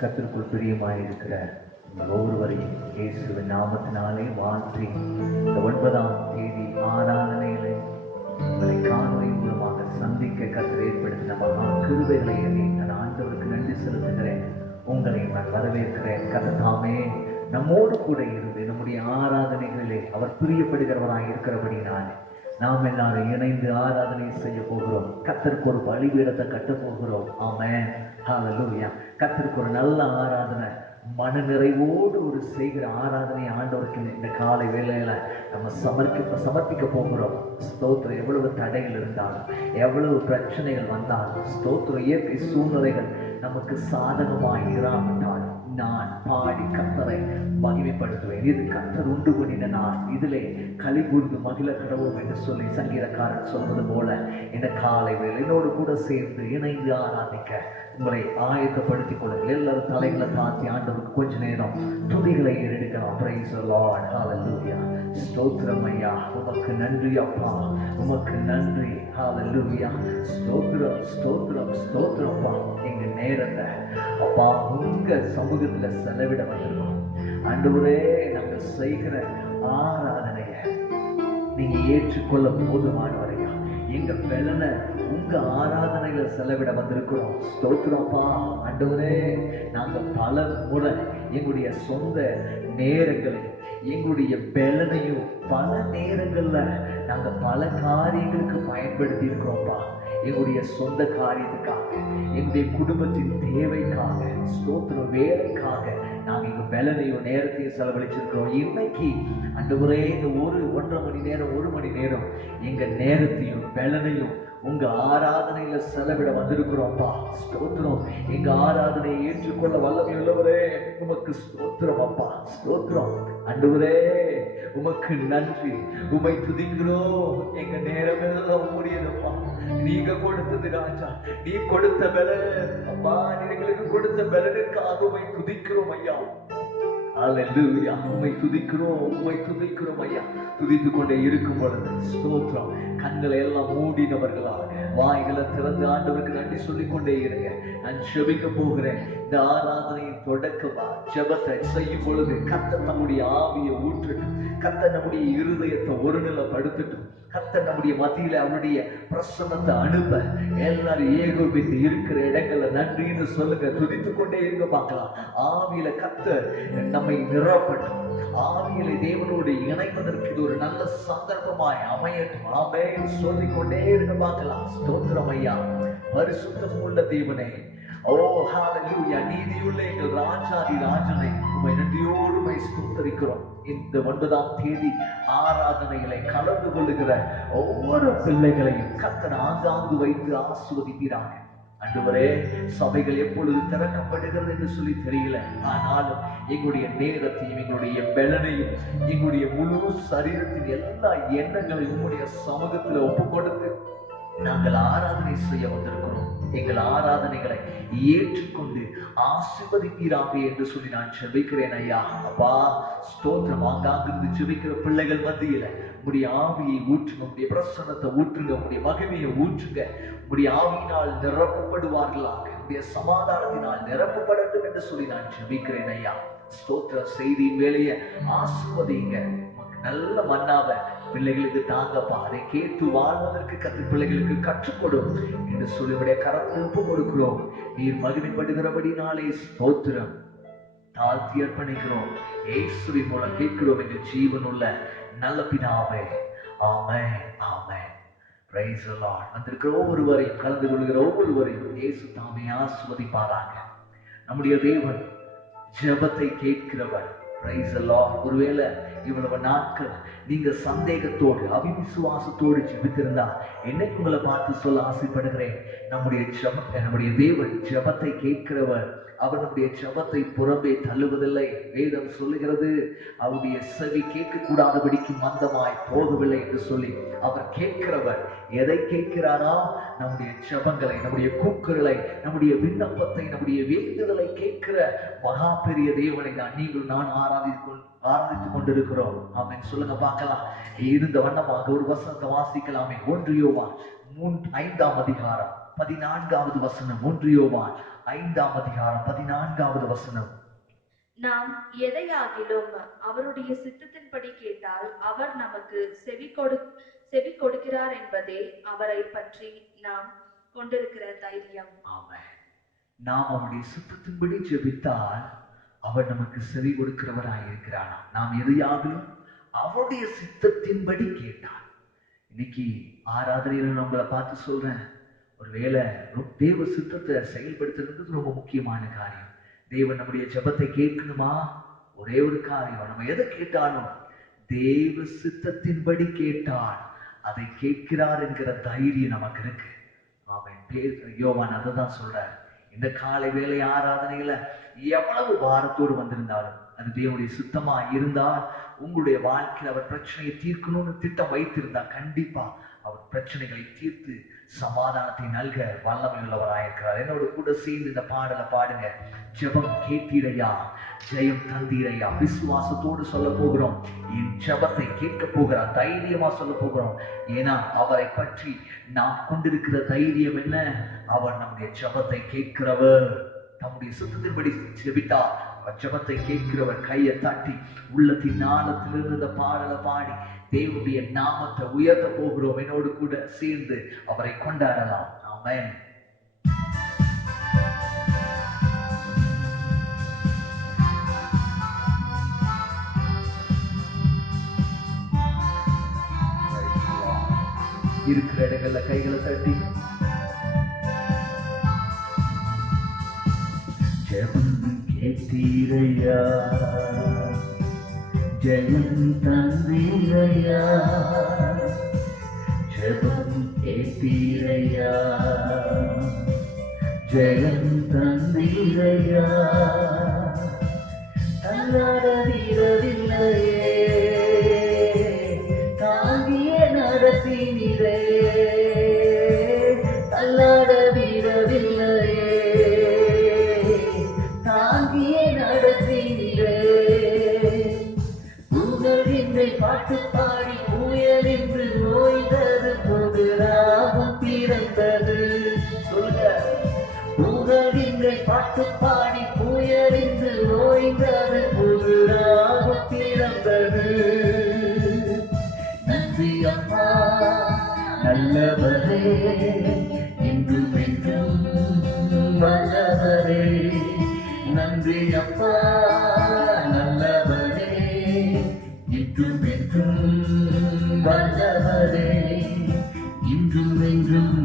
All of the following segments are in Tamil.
கர்த்தருக்குள் பிரியமாயிருக்கிற உங்கள் ஒவ்வொருவரையும் இயேசுவின் நாமத்தினாலே வாழ்த்தி இந்த 9ஆம் தேதி ஆராதனையிலே உங்களை காணொலி மூலமாக சந்திக்க கர்த்தர் ஏற்படுத்தின மகா கிருபைகளை எண்ணி நான் ஆண்டவருக்கு நன்றி செலுத்துகிறேன். உங்களை நான் வரவேற்கிறேன். கர்த்தர் தாமே நம்மோடு கூட இருந்து நம்முடைய ஆராதனைகளிலே அவர் பிரியப்படுகிறவராய் இருக்கிறபடினாலே நாம் எல்லாரும் இணைந்து ஆராதனை செய்ய போகிறோம். கர்த்தருக்கு ஒரு பலிபீடத்தை கட்ட போகிறோம். ஆமென், ஹல்லேலூயா. கர்த்தருக்கு ஒரு நல்ல ஆராதனை, மன நிறைவோடு ஒரு செய்கிற ஆராதனை ஆண்டவருக்கு இந்த காலை வேளையில நம்ம சமர்ப்பிக்க போகிறோம். ஸ்தோத்திரம். எவ்வளவு தடைகள் இருந்தாலும், எவ்வளவு பிரச்சனைகள் வந்தாலும், ஸ்தோத்திரம், இயற்கை சூழ்நிலைகள் நமக்கு சாதகமாய் இராவிட்டாலும் நான் பாடி கர்த்தரை மகிமைப்படுத்துவேன். இது கர்த்தர் உண்டு பண்ணின நான், இதிலே களி கூர்ந்து மகிழ கடவோம் என்று சொல்லி சங்கீதக்காரன் சொல்வது போல இந்த காலை வேளையோடு கூட சேர்ந்து இணைந்து ஆராதிக்க உங்களை ஆயத்தப்படுத்திக் கொள்ளுங்கள். எல்லாரும் தலைகளை தாழ்த்தி ஆண்டவருக்கு கொஞ்ச நேரம் துதிகளை எடுக்கலாம். பிரைஸ் தி லார்ட், ஹல்லேலூயா. ஸ்தோத்திரம் ஐயா, உமக்கு நன்றி அப்பா, உமக்கு நன்றி. ஹல்லேலூயா. ஸ்தோத்திரம், ஸ்தோத்திரம், ஸ்தோத்திரம் அப்பா. எங்க நேரத்தை அப்பா உங்க சமூகத்துல செலவிட வந்திருக்கோம் ஆண்டவரே. நாங்க செய்கிற ஆராதனைய நீங்க ஏற்றுக்கொள்ள போதுமானவரையா. எங்க பலனை உங்க ஆராதனையில செலவிட வந்திருக்கிறோம். ஸ்தோத்திரப்பா ஆண்டவரே. நாங்க பல முறை எங்களுடைய சொந்த நேரங்களை, எங்களுடைய பலனையும் பல நேரங்கள்ல நாங்க பல காரியங்களுக்கு பயன்படுத்தி இருக்கிறோம்ப்பா. எங்களுடைய சொந்த காரியத்துக்காக, எங்களுடைய குடும்பத்தின் தேவைக்காக, ஸ்தோத்திர வேலைக்காக நாங்க எங்க பலனையும் நேரத்தையும் செலவழிச்சிருக்கிறோம். இன்னைக்கு ஆண்டவரே இந்த 1.5 மணி நேரம் 1 மணி நேரம் எங்க நேரத்தையும் பலனையும் உங்க ஆராதனையில செலவிட வந்திருக்கிறோம்ப்பா. ஸ்தோத்திரம். எங்க ஆராதனையை ஏற்றுக்கொள்ள வல்லமை உள்ளவரே உமக்கு ஸ்தோத்திரம் அப்பா. ஸ்தோத்திரம் ஆண்டவரே, உமக்கு நன்றி. உமை துதிக்கிறோம். எங்க நேரம் எல்லாம் முடியதப்பா. நீங்க கொடுத்தது ராஜா, நீ கொடுத்த பலன் அப்பா, எங்களுக்கு கொடுத்த பலனுக்காக உமை துதிக்கிறோம் ஐயா. ஹல்லேலூயா. உம்மை துதிக்கிறோம், உம்மை துதிக்கிறோம் ஐயா. துதித்து கொண்டே இருக்கும் பொழுது ஸ்தோத்திரம். கண்களை எல்லாம் மூடினவர்களாக வாய்களை திறந்து ஆண்டவருக்கு நன்றி சொல்லிக் கொண்டே இருங்க. நான் ஜெபிக்க போகிறேன். இந்த ஆராதனையின் தொடக்கமா ஜெபத்தை செய்யும் பொழுது கர்த்தர் நம்முடைய ஆவியை ஊற்றட்டும். கர்த்தர் நம்முடைய இருதயத்தை ஒருநிலைப்படுத்தட்டும். கர்த்தர் நம்முடைய மத்தியில அவருடைய பிரசன்னத்தை அனுப்ப எல்லாரும் ஏகோபித்து இருக்கிற இடங்கள்ல நன்றின்னு சொல்லுங்க. துதித்து கொண்டே இருங்க பார்க்கலாம். ஆவியில கர்த்தர் நம்மை நிரப்பட்டும். ஆவியில தேவனோடு இணைவதற்கு இது ஒரு நல்ல சந்தர்ப்பமாய் அமையட்டும். ஆமென் சொல்லிக் கொண்டே இருங்க பார்க்கலாம். ஸ்தோத்திரம் ஐயா. பரிசுத்தம் உள்ள தேவனே, ஓ ஹல்லேலூயா. நீதியுள்ள எங்கள் ராஜாதி ராஜனை உம்மை நன்றியோடு ஸ்தோத்திரிக்கிறோம். இந்த 9ஆம் தேதி ஆராதனைகளை கலந்து கொள்ளுகிற ஒவ்வொரு பிள்ளைகளையும் கர்த்தர் ஆங்காங்கு வைத்து ஆசீர்வதிப்பீராக. ஆண்டவரே, சபைகள் எப்பொழுது திறக்கப்படுகிறது என்று சொல்லி தெரியல. ஆனாலும் எங்களுடைய நேரத்தையும் எங்களுடைய பலனையும் எங்களுடைய முழு சரீரத்தின் எல்லா எண்ணங்களையும் உங்களுடைய சமூகத்தில் ஒப்பு கொடுத்து நாங்கள் ஆராதனை செய்ய வந்திருக்கிறோம். எங்கள் ஆராதனைகளை ஏற்றுக்கொண்டு ஆசீர்வதிப்பீராக என்று சொல்லி நான் ஜெபிக்கிறேன் ஐயா. அப்பா ஸ்தோத்திரம். ஆங்காங்கிருந்து ஜெபிக்கிற பிள்ளைகள் மத்தியில உங்களுடைய ஆவியை ஊற்றுங்க, உங்களுடைய பிரசன்னத்தை ஊற்றுங்க, உங்களுடைய மகிமையை ஊற்றுங்க. உங்களுடைய ஆவியினால் நிரப்பப்படுவார்களாக, உங்களுடைய சமாதானத்தினால் நிரப்பப்படட்டும் என்று சொல்லி நான் ஜெபிக்கிறேன் ஐயா. ஸ்தோத்திர. செய்தியின் வேலையை ஆசீர்வதிங்க. நல்ல மன்னாவ பிள்ளைகளுக்கு தாங்கப்பா. அதை கேட்டு வாழ்வதற்கு கர்த்தர் பிள்ளைகளுக்கு கற்றுக்கொடும் என்று சொல்லி உடைய கரத்தில் ஒப்பு கொடுக்கிறோம். நீர் மகிமைப்படுகிறபடினாலே ஸ்தோத்திரம். தாழ்த்தி அர்ப்பணிக்கிறோம். இயேசுவின் மூலம் கேட்கிறோம் என்று ஜீவனுள்ள நல்ல பிதாவே. ஆமென், ஆமென். Praise the Lord. வந்திருக்கிற ஒவ்வொருவரையும், கலந்து கொள்கிற ஒவ்வொருவரையும் இயேசு தாமே ஆசீர்வதிப்பாராக. நம்முடைய தேவன் ஜெபத்தை கேட்கிறவர். Price the Lord. ஒருவேளை இவ்வளவு நாட்கள் நீங்க சந்தேகத்தோடு அவிசுவாசத்தோடு ஜெபித்திருந்தா என்னைக்கு உங்களை பார்த்து சொல்ல ஆசைப்படுகிறேன், நம்முடைய தேவன் ஜெபத்தை கேட்கிறவர். அவர் நம்முடைய ஜெபத்தை புறம்பே தள்ளுவதில்லை. வேதம் சொல்லுகிறது, அவருடைய செவி கேட்க கூடாதபடிக்கு மந்தமாய் போகவில்லை என்று சொல்லி அவர் கேட்கிறவர். எதை கேட்கிறாரா? நம்முடைய ஜெபங்களை, நம்முடைய கூக்குரலை, நம்முடைய விண்ணப்பத்தை, நம்முடைய வேண்டுதலை கேட்கிற மகா பெரிய தேவனை தான் நீங்கள் நான் ஆராதித்துக் கொண்டிருக்கிறோம். ஆமென் சொல்லுங்க பார்க்கலாம். இருந்த வண்ணமாக ஒரு வசனத்தை வாசிக்கலாமே. 1 யோவான் 5ஆம் அதிகாரம் 14வது வசனம். 1 யோவான் 5ஆம் அதிகாரம் 14வது வசனம். நாம் எதையாகிலும் அவருடைய சித்தத்தின்படி கேட்டால் அவர் நமக்கு செவி கொடுக்கிறார் என்பதே அவரை பற்றி நாம் கொண்டிருக்கிற தைரியம். ஆமென். நாம் அவருடைய சித்தத்தின்படி ஜெபித்தால் அவர் நமக்கு செவி கொடுக்கிறவராய் இருக்கிறானா. நாம் எதையாகிலும் அவருடைய சித்தத்தின்படி கேட்டால். இன்னைக்கு ஆராதனையில நான் உங்களை பார்த்து சொல்றேன், ஒருவேளை தேவ சித்தத்தை செயல்படுத்துறது ரொம்ப முக்கியமான காரியம். தேவன் நம்முடைய ஜெபத்தை கேட்கணுமா? ஒரே ஒரு காரியம், நம்ம எதை கேட்டாலும் தேவ சித்தத்தின்படி கேட்டால் அதை கேட்கிறார் என்கிற தைரியம் நமக்கு இருக்கு. அவன் யோவான் அதை தான் சொல்றார். இந்த காலை வேலை ஆராதனையில எவ்வளவு பாரத்தோடு வந்திருந்தாலும் அது தேவனுடைய சித்தமா இருந்தால், உங்களுடைய வாழ்க்கையில் அவர் பிரச்சனையை தீர்க்கணும்னு திட்டம் வைத்திருந்தா கண்டிப்பா அவர் பிரச்சனைகளை தீர்த்து சமாதானத்தை நல்க வல்லமை உள்ளவராயிருக்கிறார். என்னோட கூட சேர்ந்து இந்த பாடலை பாடுங்க. ஜெபம் கேட்டீரையா, ஜெயம் தந்தீரையா. விசுவாசத்தோடு சொல்ல போகிறோம், என் ஜெபத்தை கேட்க போகிறார். தைரியமா சொல்ல போகிறோம். ஏன்னா அவரை பற்றி நாம் கொண்டிருக்கிற தைரியம் என்ன? அவர் நம்முடைய ஜெபத்தை கேட்கிறவர். நம்முடைய சுத்தத்தின்படி ஜெபித்தா ஜெபத்தை கேட்கிறவர். கையை தட்டி உள்ளத்தின் ஆழத்திலிருந்து இந்த பாடலை பாடி தேவனுடைய நாமத்தை உயர்த்த போகிறோம். என்னோடு கூட சேர்ந்து அவரை கொண்டாடலாம். ஆமென். இருக்கிற இடங்கள்ல கைகளை தட்டி ஜெபம் கேட்டீரையா, ஜெயம் தந்தீரையா. ஜெபம் கேட்டீரையா, ஜெயம் தந்தீரையா. தள்ளாட வீரவில்லையே, தாங்கிய நடத்தினீரே. தள்ளாட வீரவில்லையே, தாங்கிய நடத்தினீரே. புகழின்றை பாட்டு பாடி புயல் என்று நோய்ந்தது, புகழாகும் பிறந்தது. சொல்லுங்க. புகழின்றை பாட்டு பாடி புயல் என்று நோய்ந்தது, புகழாகும் பிறந்தது. நன்றி அப்பா நல்லவரே, இன்றும் என்றும் வல்லவரே. நன்றி அப்பா நல்லவரே, இன்றும் என்றும் வல்லவரே. இன்றும் என்றும்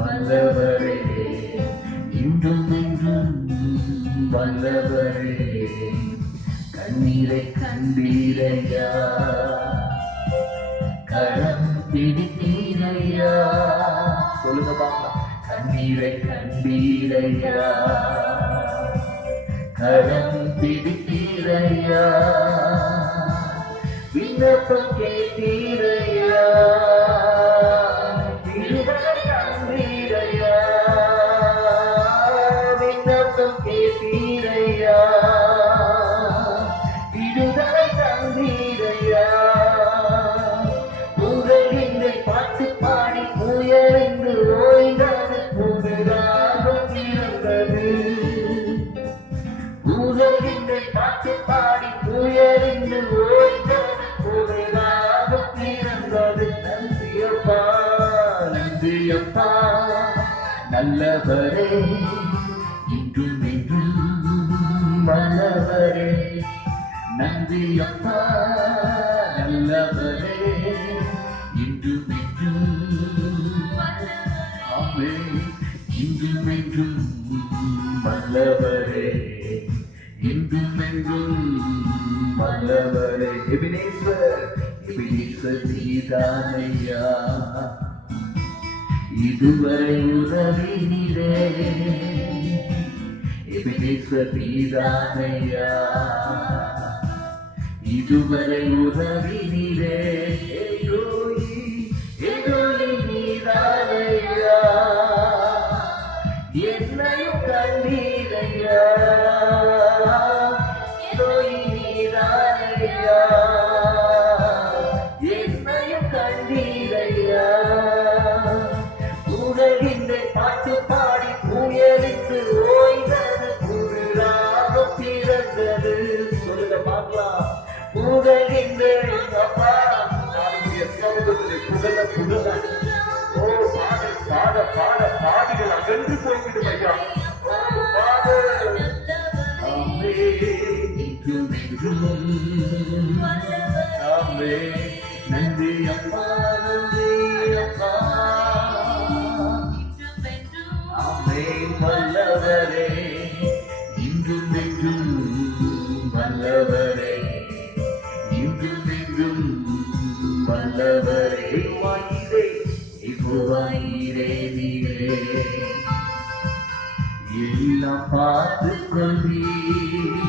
வல்லவரே, இன்றும் என்றும் வல்லவரே. கண்ணீரை கண்டீரையா, கரம் பிடித்தீரையா. சொல்லுங்க பாப்பா. கண்ணீரை கண்டீரையா, கரம் பிடித்தீரையா. விண்ணப்பம் கேட்டீரையா, விடுதலை தந்தீரையா. விண்ணப்பம் கேட்டீரையா, விடுதலை தந்தீரையா. புகழின்றை பாட்டு பாடி புயலென்று ஓய்ந்தது, புகழாகும் பிறந்தது. புகழின்றை பாட்டு பாடி புயலென்று ஓய்ந்தது, புகழாகும் பிறந்தது. நன்றியப்பா நன்றியப்பா நல்லவரே, இன்றும் என்றும் வல்லவரே. நன்றியப்பா நல்லவரே, இன்றும் என்றும் ஆமென். இன்றும் என்றும் வல்லவரே, இன்றும் என்றும் வல்லவரே. எபினேசர் எபினேசர் நீதானையா, இதுவரை உதவினீரே. எபினேசர் நீதானையா, இதுவரை உதவினீரே. எதோலி நீதானையா, என்னையும் கண்டீரையா. எதோலி நீதானையா, என்னையும் கண்டீரையா. புகழின்றை பாட்டு பாடி புயலுக்கு ராகம் பிறந்தது. சொல்லுங்க பார்க்கலாம். புகழ்கின்றேன் அப்பா. நாளைய சமூகத்திலே புகழ புகழ. ஓ பாடல் பாட பாட பாடிகள் அகன்று போய்விடும் ஐயா. ஓ பாடல் ஆமே என்றும் என்றும் ஆமே. நன்றி அப்பா நன்றி அப்பா. ஆமென். வல்லவரே இன்றும் என்றும் வல்லவரே இன்றும் என்றும் வல்லவரே. யெகோவாயீரே நீரே எல்லாம் பார்த்துக் கொள்வீர்.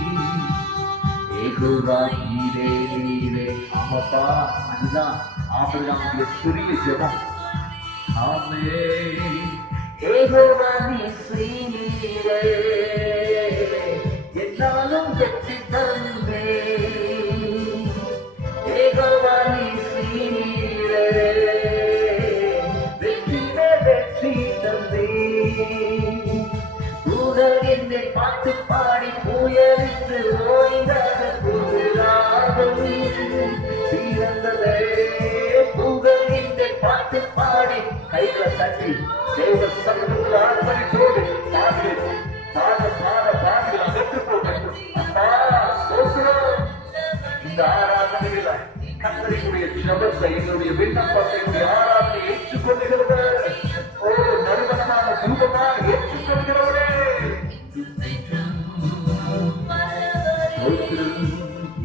யெகோவாயீரே நீரே. ஆமாப்பா, அதுதான் ஆபிரகாமுடைய சிறிய ஜெபம். ஆமென். யெகோவா நீரே என்னாலும் வெற்றி தந்தே. யெகோவா நீரே வெற்றி வெற்றி தந்தே. புகழ்கின்ற பாட்டு பாடி புயலின்று ஓய்ந்தது புகழாகும் பிறந்ததே. புகழ்கின்ற பாட்டு பாடி கைகளை தட்டி தேவ சமூகத்தில் ஆர்ப்பரிப்போடு பாடுகள் பாட பாட பாடுகள் அகற்று போகட்டும். அப்பா ஸ்தோத்திரம். இந்த ஆராதனையில கர்த்தருடைய ஜெபத்தை என்னுடைய விண்ணப்பத்தை ஆராதனை ஏற்றுக்கொள்ளுகிறவரே. ஓ நறுமணமான தூபமாக ஏற்றுக்கொள்கிறவரே.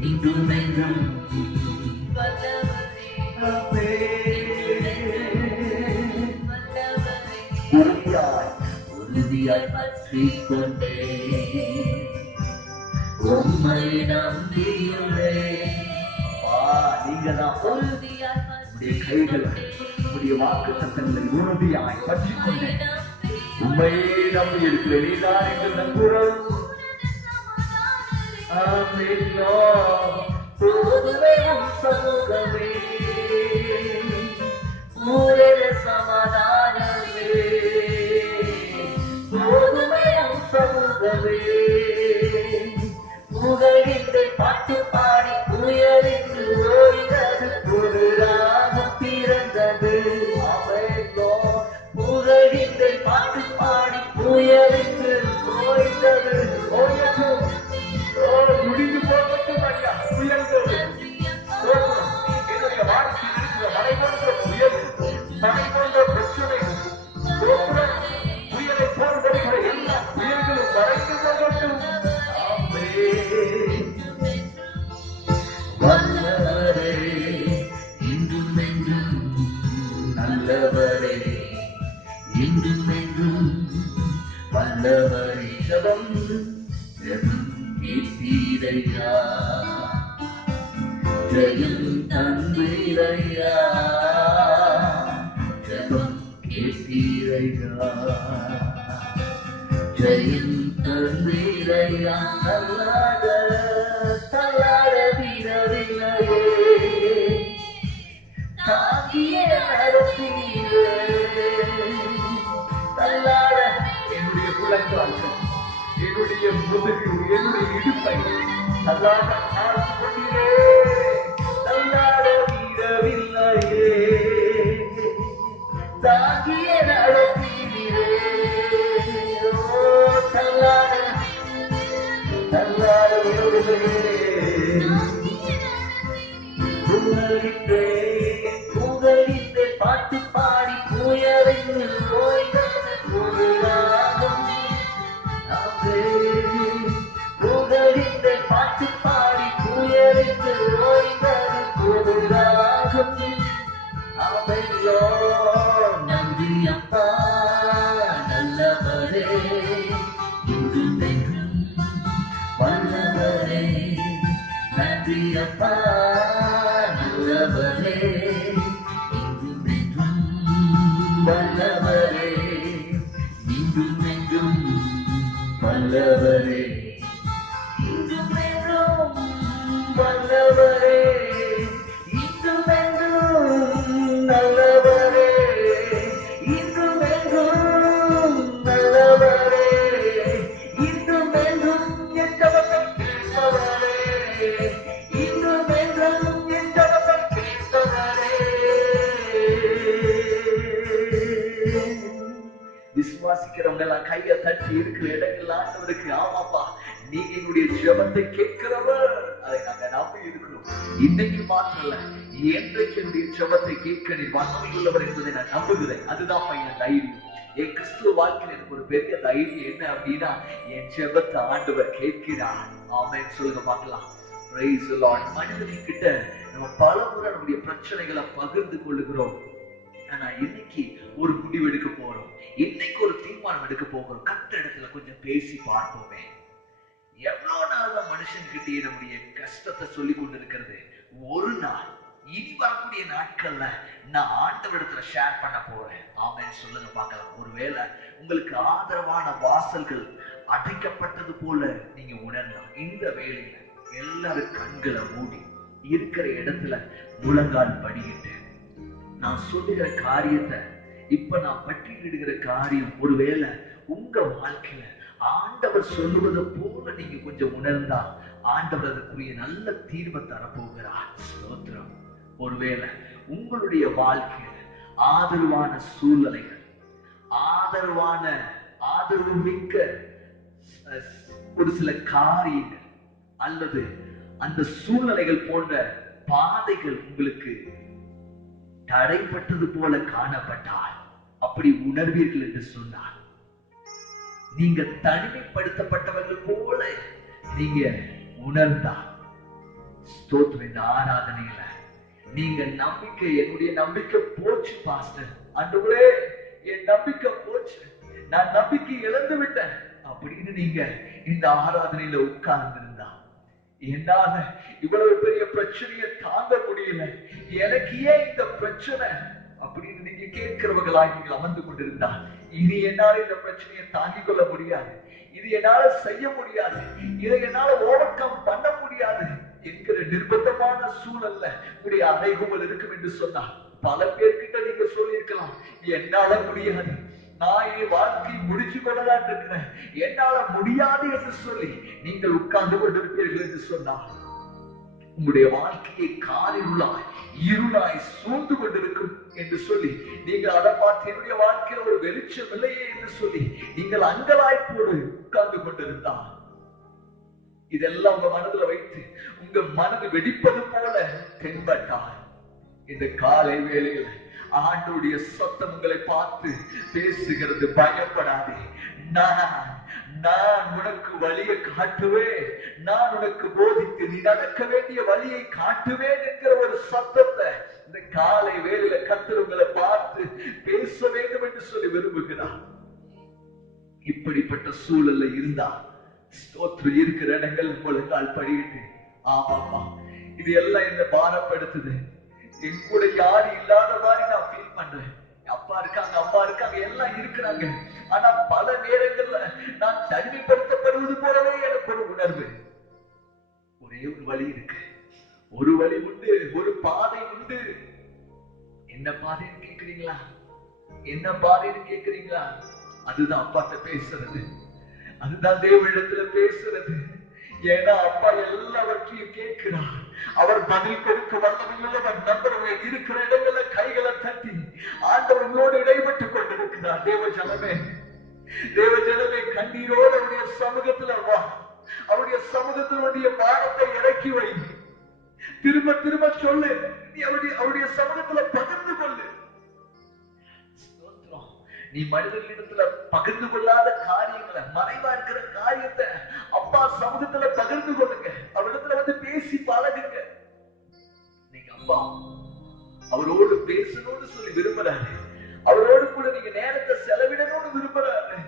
இன்றும் என்றும் உறுதியாய் பற்றிக் கொண்டே உம்மை நம்பியுள்ளே. நீங்க தான் உங்களுடைய கைகள் உங்களுடைய வாக்கு சத்தங்களை உறுதியாய் பற்றிக் கொண்டேன். உண்மை நம்பி இருக்கிற நீதான் என்று நம்புகிறோம். சமூகமே சமாதானமே சமூகமே புகழின்றி பாட்டு பாடி புயலின்று ஓய்ந்தது புகழாகும் பிறந்தது. புகழின்றி பாட்டு பாடி புயலின்று ஓய்ந்தது. முடிந்து போகட்டும் ஐயா புயல்கள். என்னுடைய வாழ்க்கையில் இருக்கிற மழை போன்ற புயல் மழை போன்ற பிரச்சனைகள் புயலை போல் வருகிற எல்லா புயல்களும் மறைந்து போகட்டும். வல்லவரே இன்றும் என்றும் நல்லவரே இன்றும் என்றும் வல்லவரே. ஜெபம் ஜெயம் தீரையா ஜெயம் தந்தீரையா ஜெபம் கேட்டீரையா ஜெயம் தந்தீரையா. தள்ளாட தள்ளாட வீரவில்லையே தாங்கிய நடத்தீரே. தள்ளாட என்னுடைய குழந்தைகள் என்னுடைய முதுகு என்னுடைய இடுப்பை தள்ளாட பார்த்து கொண்டீரே. தள்ளாட வீரவில்லையே தாங்கிய நடத்தீரே. தள்ளாட தள்ளாட புகழின்றே புகழின்றே பாட்டு பாடி புயலின்று ஓய்ந்தது புகழாகும். புகழின்றே பாட்டு பாடி புயலின்று ஓய்ந்தது புகழாகும். அவையோ நன்றி அப்பா நல்லவரே இன்றும் என்றும் வல்லவரே. நன்றி அப்பா நல்லவரே இன்றும் என்றும் வல்லவரே இன்றும் என்றும் வல்லவரே இன்றும் என்றும் வல்லவரே இன்றும் என்றும் நல்லவரே இன்றும் என்றும் நல்லவரே இன்றும் என்றும் கையை தட்டி இருக்கிற இடங்கள் ஆண்டவருக்கு, ஆமாப்பா நீங்க எங்களுடைய ஜெபத்தை கேட்கிறவர், அதை நாங்க நம்பி இருக்கிறோம். இன்னைக்கு மாத்திரல, என்றைக்கு என்னுடைய ஜெபத்தை கேட்க நீர் வல்லமை உள்ளவர் என்பதை நான் நம்புகிறேன். அதுதான் என் தைரியம். என் கிறிஸ்துவ வாழ்க்கையில் எனக்கு ஒரு பெரிய தைரியம் என்ன அப்படின்னா, என் ஜெபத்தை ஆண்டவர் கேட்கிறார். ஆமென் சொல்லுங்க பார்க்கலாம். Praise the Lord. மனிதன்கிட்ட நம்ம பல முறை நம்முடைய பிரச்சனைகளை பகிர்ந்து கொள்ளுகிறோம். ஆனா இன்னைக்கு ஒரு முடிவு எடுக்க போறோம், இன்னைக்கு ஒரு தீர்மானம் எடுக்க போகிறோம். கர்த்தர் இடத்துல கொஞ்சம் பேசி பார்ப்போமே. எவ்வளவு நாள் தான் மனுஷன் கிட்டே நம்முடைய கஷ்டத்தை சொல்லி கொண்டிருக்கிறது? ஒரு நாள், இனி வரக்கூடிய நாட்கள்ல நான் ஆண்டவரிடத்துல ஷேர் பண்ண போறேன். ஆமென் சொல்லுங்க பார்க்கலாம். ஒருவேளை உங்களுக்கு ஆதரவான வாசல்கள் அடைக்கப்பட்டது போல நீங்க உணரலாம். இந்த வேளையில எல்லாரும் கண்களை மூடி இருக்கிற இடத்துல முழங்கால் படிக்கிட்டு நான் சொல்லுகிற காரியத்தை, இப்ப நான் பட்டியலிடுகிற காரியம் ஒருவேளை உங்க வாழ்க்கையில ஆண்டவர் சொல்லுவதை போல நீங்க கொஞ்சம் உணர்ந்தா ஆண்டவர் அதுக்குரிய நல்ல தீர்வை தரப்போகிறார். ஸ்தோத்திரம். ஒருவேளை உங்களுடைய வாழ்க்கையில ஆதரவான சூழ்நிலைகள், ஆதரவு மிக்க ஒரு சில காரியங்கள் அல்லது அந்த சூழ்நிலைகள் போன்ற பாதைகள் உங்களுக்கு தடைப்பட்டது போல காணப்பட்டால், அப்படி உணர்வீர்கள் என்று சொன்னார், நீங்க தனிமைப்படுத்தப்பட்டவர்கள் போல நீங்க உணர்ந்தால், ஸ்தோத்திரம், இந்த ஆராதனையில நீங்க நம்பிக்கை, என்னுடைய நம்பிக்கை போச்சு பாஸ்டர், ஆண்டவரே என் நம்பிக்கை போச்சு, நான் நம்பிக்கை இழந்து விட்டேன் அப்படின்னு நீங்க இந்த ஆராதனையில உட்கார்ந்து இருந்தா, என்னால இவ்வளவு பெரிய பிரச்சனையை தாங்க முடியல, எனக்கு ஏன் இந்த பிரச்சனை அப்படின்னு நீங்க கேட்கிறவர்களாய் நீங்கள் அமர்ந்து கொண்டிருந்தா, இனி என்னால இந்த பிரச்சனையை தாங்கிக் கொள்ள முடியாது, இது என்னால செய்ய முடியாது, இதை என்னால ஓவர் கம் பண்ண முடியாது என்கிற நிர்பந்தமான சூழல்ல உடைய அறைகூவல் இருக்கும் என்று சொன்னார். பல பேர்கிட்ட நீங்க சொல்லியிருக்கலாம், என்னால முடியாது, நான் என் வாழ்க்கை முடிச்சு கொள்ளலாம் இருக்கிறேன், என்னால முடியாது என்று சொல்லி நீங்கள் உட்கார்ந்து கொண்டிருப்பீர்கள் என்று சொன்னார். உங்களுடைய வாழ்க்கையை காரிருளாய் இருளாய் சூழ்ந்து கொண்டிருக்கும் என்று சொல்லி நீங்கள் அதை பார்த்து என்னுடைய வாழ்க்கையில ஒரு வெளிச்சம் இல்லையே என்று சொல்லி நீங்கள் அங்கலாய்ப்போடு உட்கார்ந்து கொண்டிருந்தார். இதெல்லாம் உங்க மனதில் வைத்து உங்க மனது வெடிப்பது போல தென்பட்டார். இந்த காலை வேளையில ஆண்டவருடைய சத்தம் உங்களை பார்த்து பேசுகிறது, பயப்படாதே, நான் உனக்கு வழியை காட்டுவேன், நான் உனக்கு போதித்து நீ நடக்க வேண்டிய வழியை காட்டுவேன் என்கிற ஒரு சத்தத்தை இந்த காலை வேளையில கர்த்தர் உங்களை பார்த்து பேச வேண்டும் என்று சொல்லி விரும்புகிறார். இப்படிப்பட்ட சூழல்ல இருந்தா ஸ்தோத்திரம், இருக்கிற இடங்கள் முழங்கால் படிக்கிட்டு, ஆமாப்பா இது எல்லாம் என்ன பாரப்படுத்துது, என் கூட யாரும் இல்லாத மாதிரி நான் ஃபீல் பண்றேன், அப்பா இருக்காங்க அம்மா இருக்காங்க எல்லாம் இருக்கிறாங்க, ஆனா பல நேரங்கள்ல நான் தனிமைப்படுத்தப்படுவது போலவே எனக்கு ஒரு உணர்வு. ஒரே ஒரு வழி இருக்கு, ஒரு வழி உண்டு, ஒரு பாதை உண்டு. என்ன பாதைன்னு கேக்குறீங்களா? என்ன பாதைன்னு கேக்குறீங்களா? அதுதான் அப்பாட்ட பேசுறது, அதுதான் தேவனிடத்துல பேசுறது. ஏன்னா அப்பா எல்லாவற்றையும் கேட்கிறார், அவர் பதில் கொடுக்க வல்லமையுள்ளவர். நம்புறவங்க இருக்கிற இடங்கள்ல கைகளை தட்டி ஆண்டவர்களோடு இடைப்பட்டுக் கொண்டிருக்கிறார். தேவஜனமே, கண்ணீரோடு அவருடைய சமூகத்துல வா, அவருடைய சமூகத்தினுடைய பாரத்தை இறக்கி வை, திரும்ப திரும்ப சொல்லு, நீ அவருடைய சமூகத்துல பகிர்ந்து கொள்ளு. நீ மனிதர்களிடத்துல பகிர்ந்து கொள்ளாத காரியங்களை, மறைவா இருக்கிற காரியத்தை அப்பா சமூகத்துல பகிர்ந்து கொள்ளுங்க, அவரிடத்துல வந்து பேசி பழகுங்க. நீங்க அப்பா அவரோடு பேசணும்னு சொல்லி விரும்புறாரு, அவரோடு கூட நீங்க நேரத்தை செலவிடணும்னு விரும்புறாரு.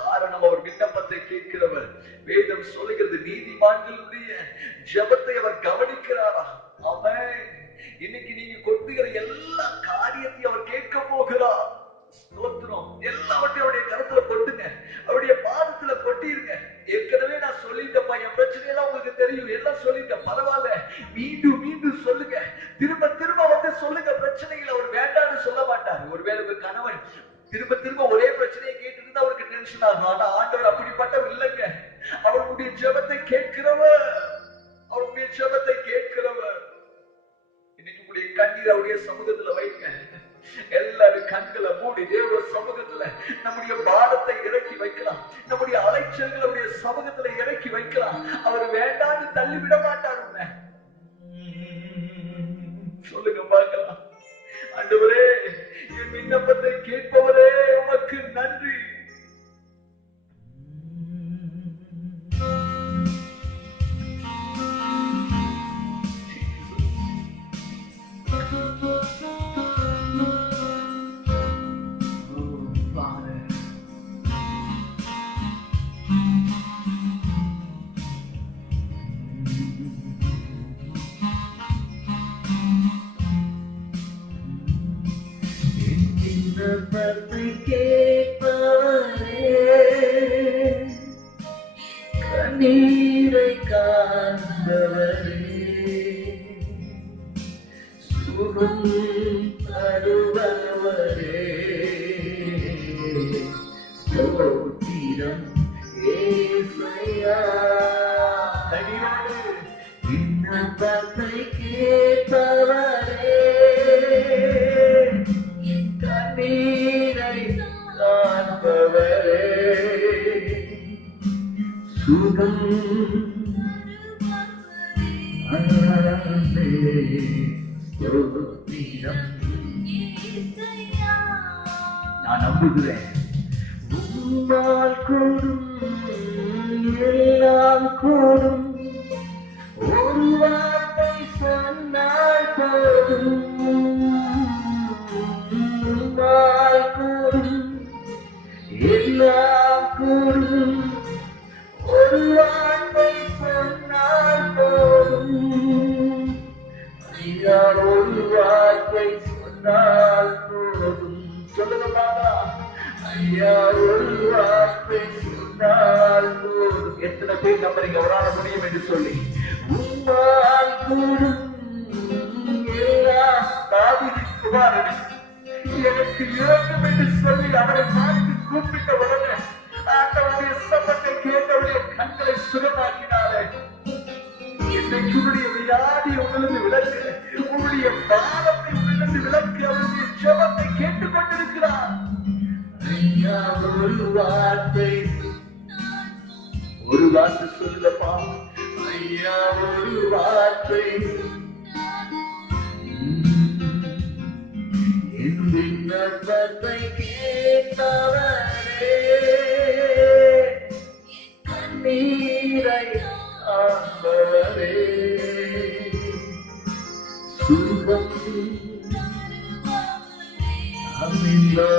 காரணம் அவர் விண்ணப்பத்தை கேட்கிறவர். வேதம் சொல்லுகிறது, நீதிமான்களுடைய ஜெபத்தை அவர் கவனிக்கிறாரா? ஆமென். இன்னைக்கு நீங்க கொட்டுகிற எல்லா காரியத்தையும் அவர் கேட்க போகிறார். ஸ்தோத்திரம். எல்லாவற்றையும் அவருடைய கருத்துல கொட்டுங்க, அவருடைய பாதத்துல கொட்டிருங்க. ஏற்கனவே நான் சொல்லிட்டப்பா, என் பிரச்சனை எல்லாம் உங்களுக்கு தெரியும், எல்லாம் சொல்லிட்டேன், பரவாயில்ல, மீண்டும் மீண்டும் சொல்லுங்க, திரும்ப திரும்ப வந்து சொல்லுங்க. பிரச்சனைகள் அவர் வேண்டான்னு சொல்ல மாட்டார். ஒருவேளை உங்க கணவன் திரும்ப திரும்ப ஒரே பிரச்சனையை கேட்டு இருந்தா அவருக்கு டென்ஷன் ஆகும். ஆனா ஆண்டவர் அப்படிப்பட்டவர் இல்லைங்க, அவருடைய ஜெபத்தை கேட்கிறவர், அவருடைய ஜெபத்தை கேட்கிறவர். இன்னைக்கு உங்களுடைய கண்ணீர் அவருடைய சமூகத்துல வைங்க. எல்லாரும் கண்களை மூடி தேவ சமூகத்துல நம்முடைய குறைச்சல்களுடைய சமூகத்துல இறக்கி வைக்கலாம். அவர் வேண்டான்னு தள்ளி விட மாட்டார் உன்னை. சொல்லுங்க பார்க்கலாம். ஆண்டவரே, என் விண்ணப்பத்தை கேட்பவரே, உமக்கு நன்றி. விண்ணப்பத்தை கேட்பவரே, கண்ணீரை காண்பவரே, சுகம் தருபவரே, ஸ்தோத்திரம் ஏசையா. கண்ணீரோடு விண்ணப்பத்தை கேட்பவரே, கண்ணீரை காண்பவரே, சுகம் நான் நம்புகிறேன். உம்மால் கூடும் எல்லாம் கூடும், ஒரு வார்த்தை சொன்னால் போதும். உம்மால் கூடும் எல்லாம் கூடும், ஒரு வார்த்தை சொன்னால் போதும். ஐயா, ஒரு வார்த்தை சொன்னால் போதும். சொல்லுங்க பாபா. ஐயா, ஒரு வார்த்தை சொன்னால் போதும். எத்தனை பேர் நம்புறீங்க அவரால முடியும் என்று சொல்லி? உம்மால் கூடும் எல்லாம். தாவீதின் குமாரனே, எனக்கு இரக்கம் என்று சொல்லி அவரை பார்த்து கூப்பிட்ட உடனே ஆண்டவருடைய சத்தத்தை கேட்டவருடைய கண்களை சுகமாக்கினாரே. இன்னைக்கு உன்னுடைய வியாதி உங்களிருந்து விலக்கு, உன்னுடைய பாவத்தை உங்களிருந்து விலக்கு அவருடைய ஜெபத்தை கேட்டுக் கொண்டிருக்கிறார். ஐயா, ஒரு வார்த்தை சொல்லுங்கப்பா. ஐயா, ஒரு வார்த்தை என் விண்ணப்பத்தை கேட்டவரே, கண்ணீரை காண்பவரே, சுகம் அமில்லா.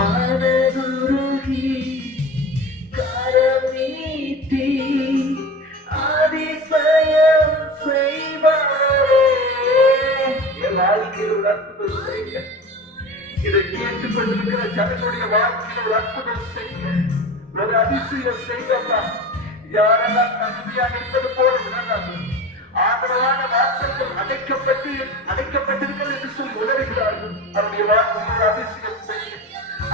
மனதுருகி கரம் நீட்டி அதிசயம் செய்வாரே. என் வாழ்க்கையில் ஒரு அற்புதம் செய்ய, இதை கேட்டுக் கொண்டிருக்கிற ஜனங்களுடைய வாழ்க்கையில் ஒரு அற்புதம் செய்ய, ஒரு அதிசயம் செய்யப்பா. யாரெல்லாம் தகுதியாக இருப்பது போல விடாது, ஆதரவான வார்த்தைகள் அடைக்கப்பட்டிருக்கிறது என்று சொல்லி உணர்கிறார்கள். அவருடைய வாழ்க்கையில் அதிசயம் செய்ய,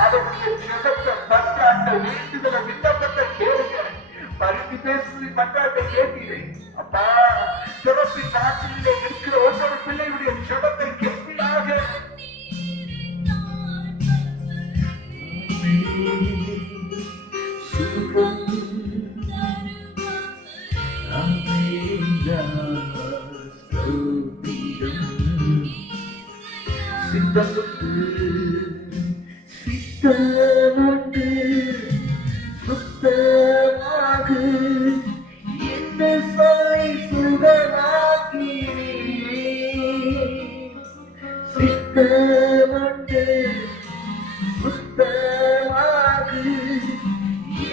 அவருடைய ஜெபத்தை பற்றாட்ட வேண்டுதலை விண்ணப்பத்தை கேளுங்க. பரிந்து பேசி பற்றாட்டை கேட்கிறேன் அப்பா. ஜெபத்தின் வாசலிலே இருக்கிற ஒவ்வொரு பிள்ளையுடைய ஜெபத்தை கேட்கிறாக. சுகம் சித்தமுண்டு சுத்தமாக என்ன சொல்லி சுகமாக்கிறேன். சித்தமுண்டு சுத்தமாக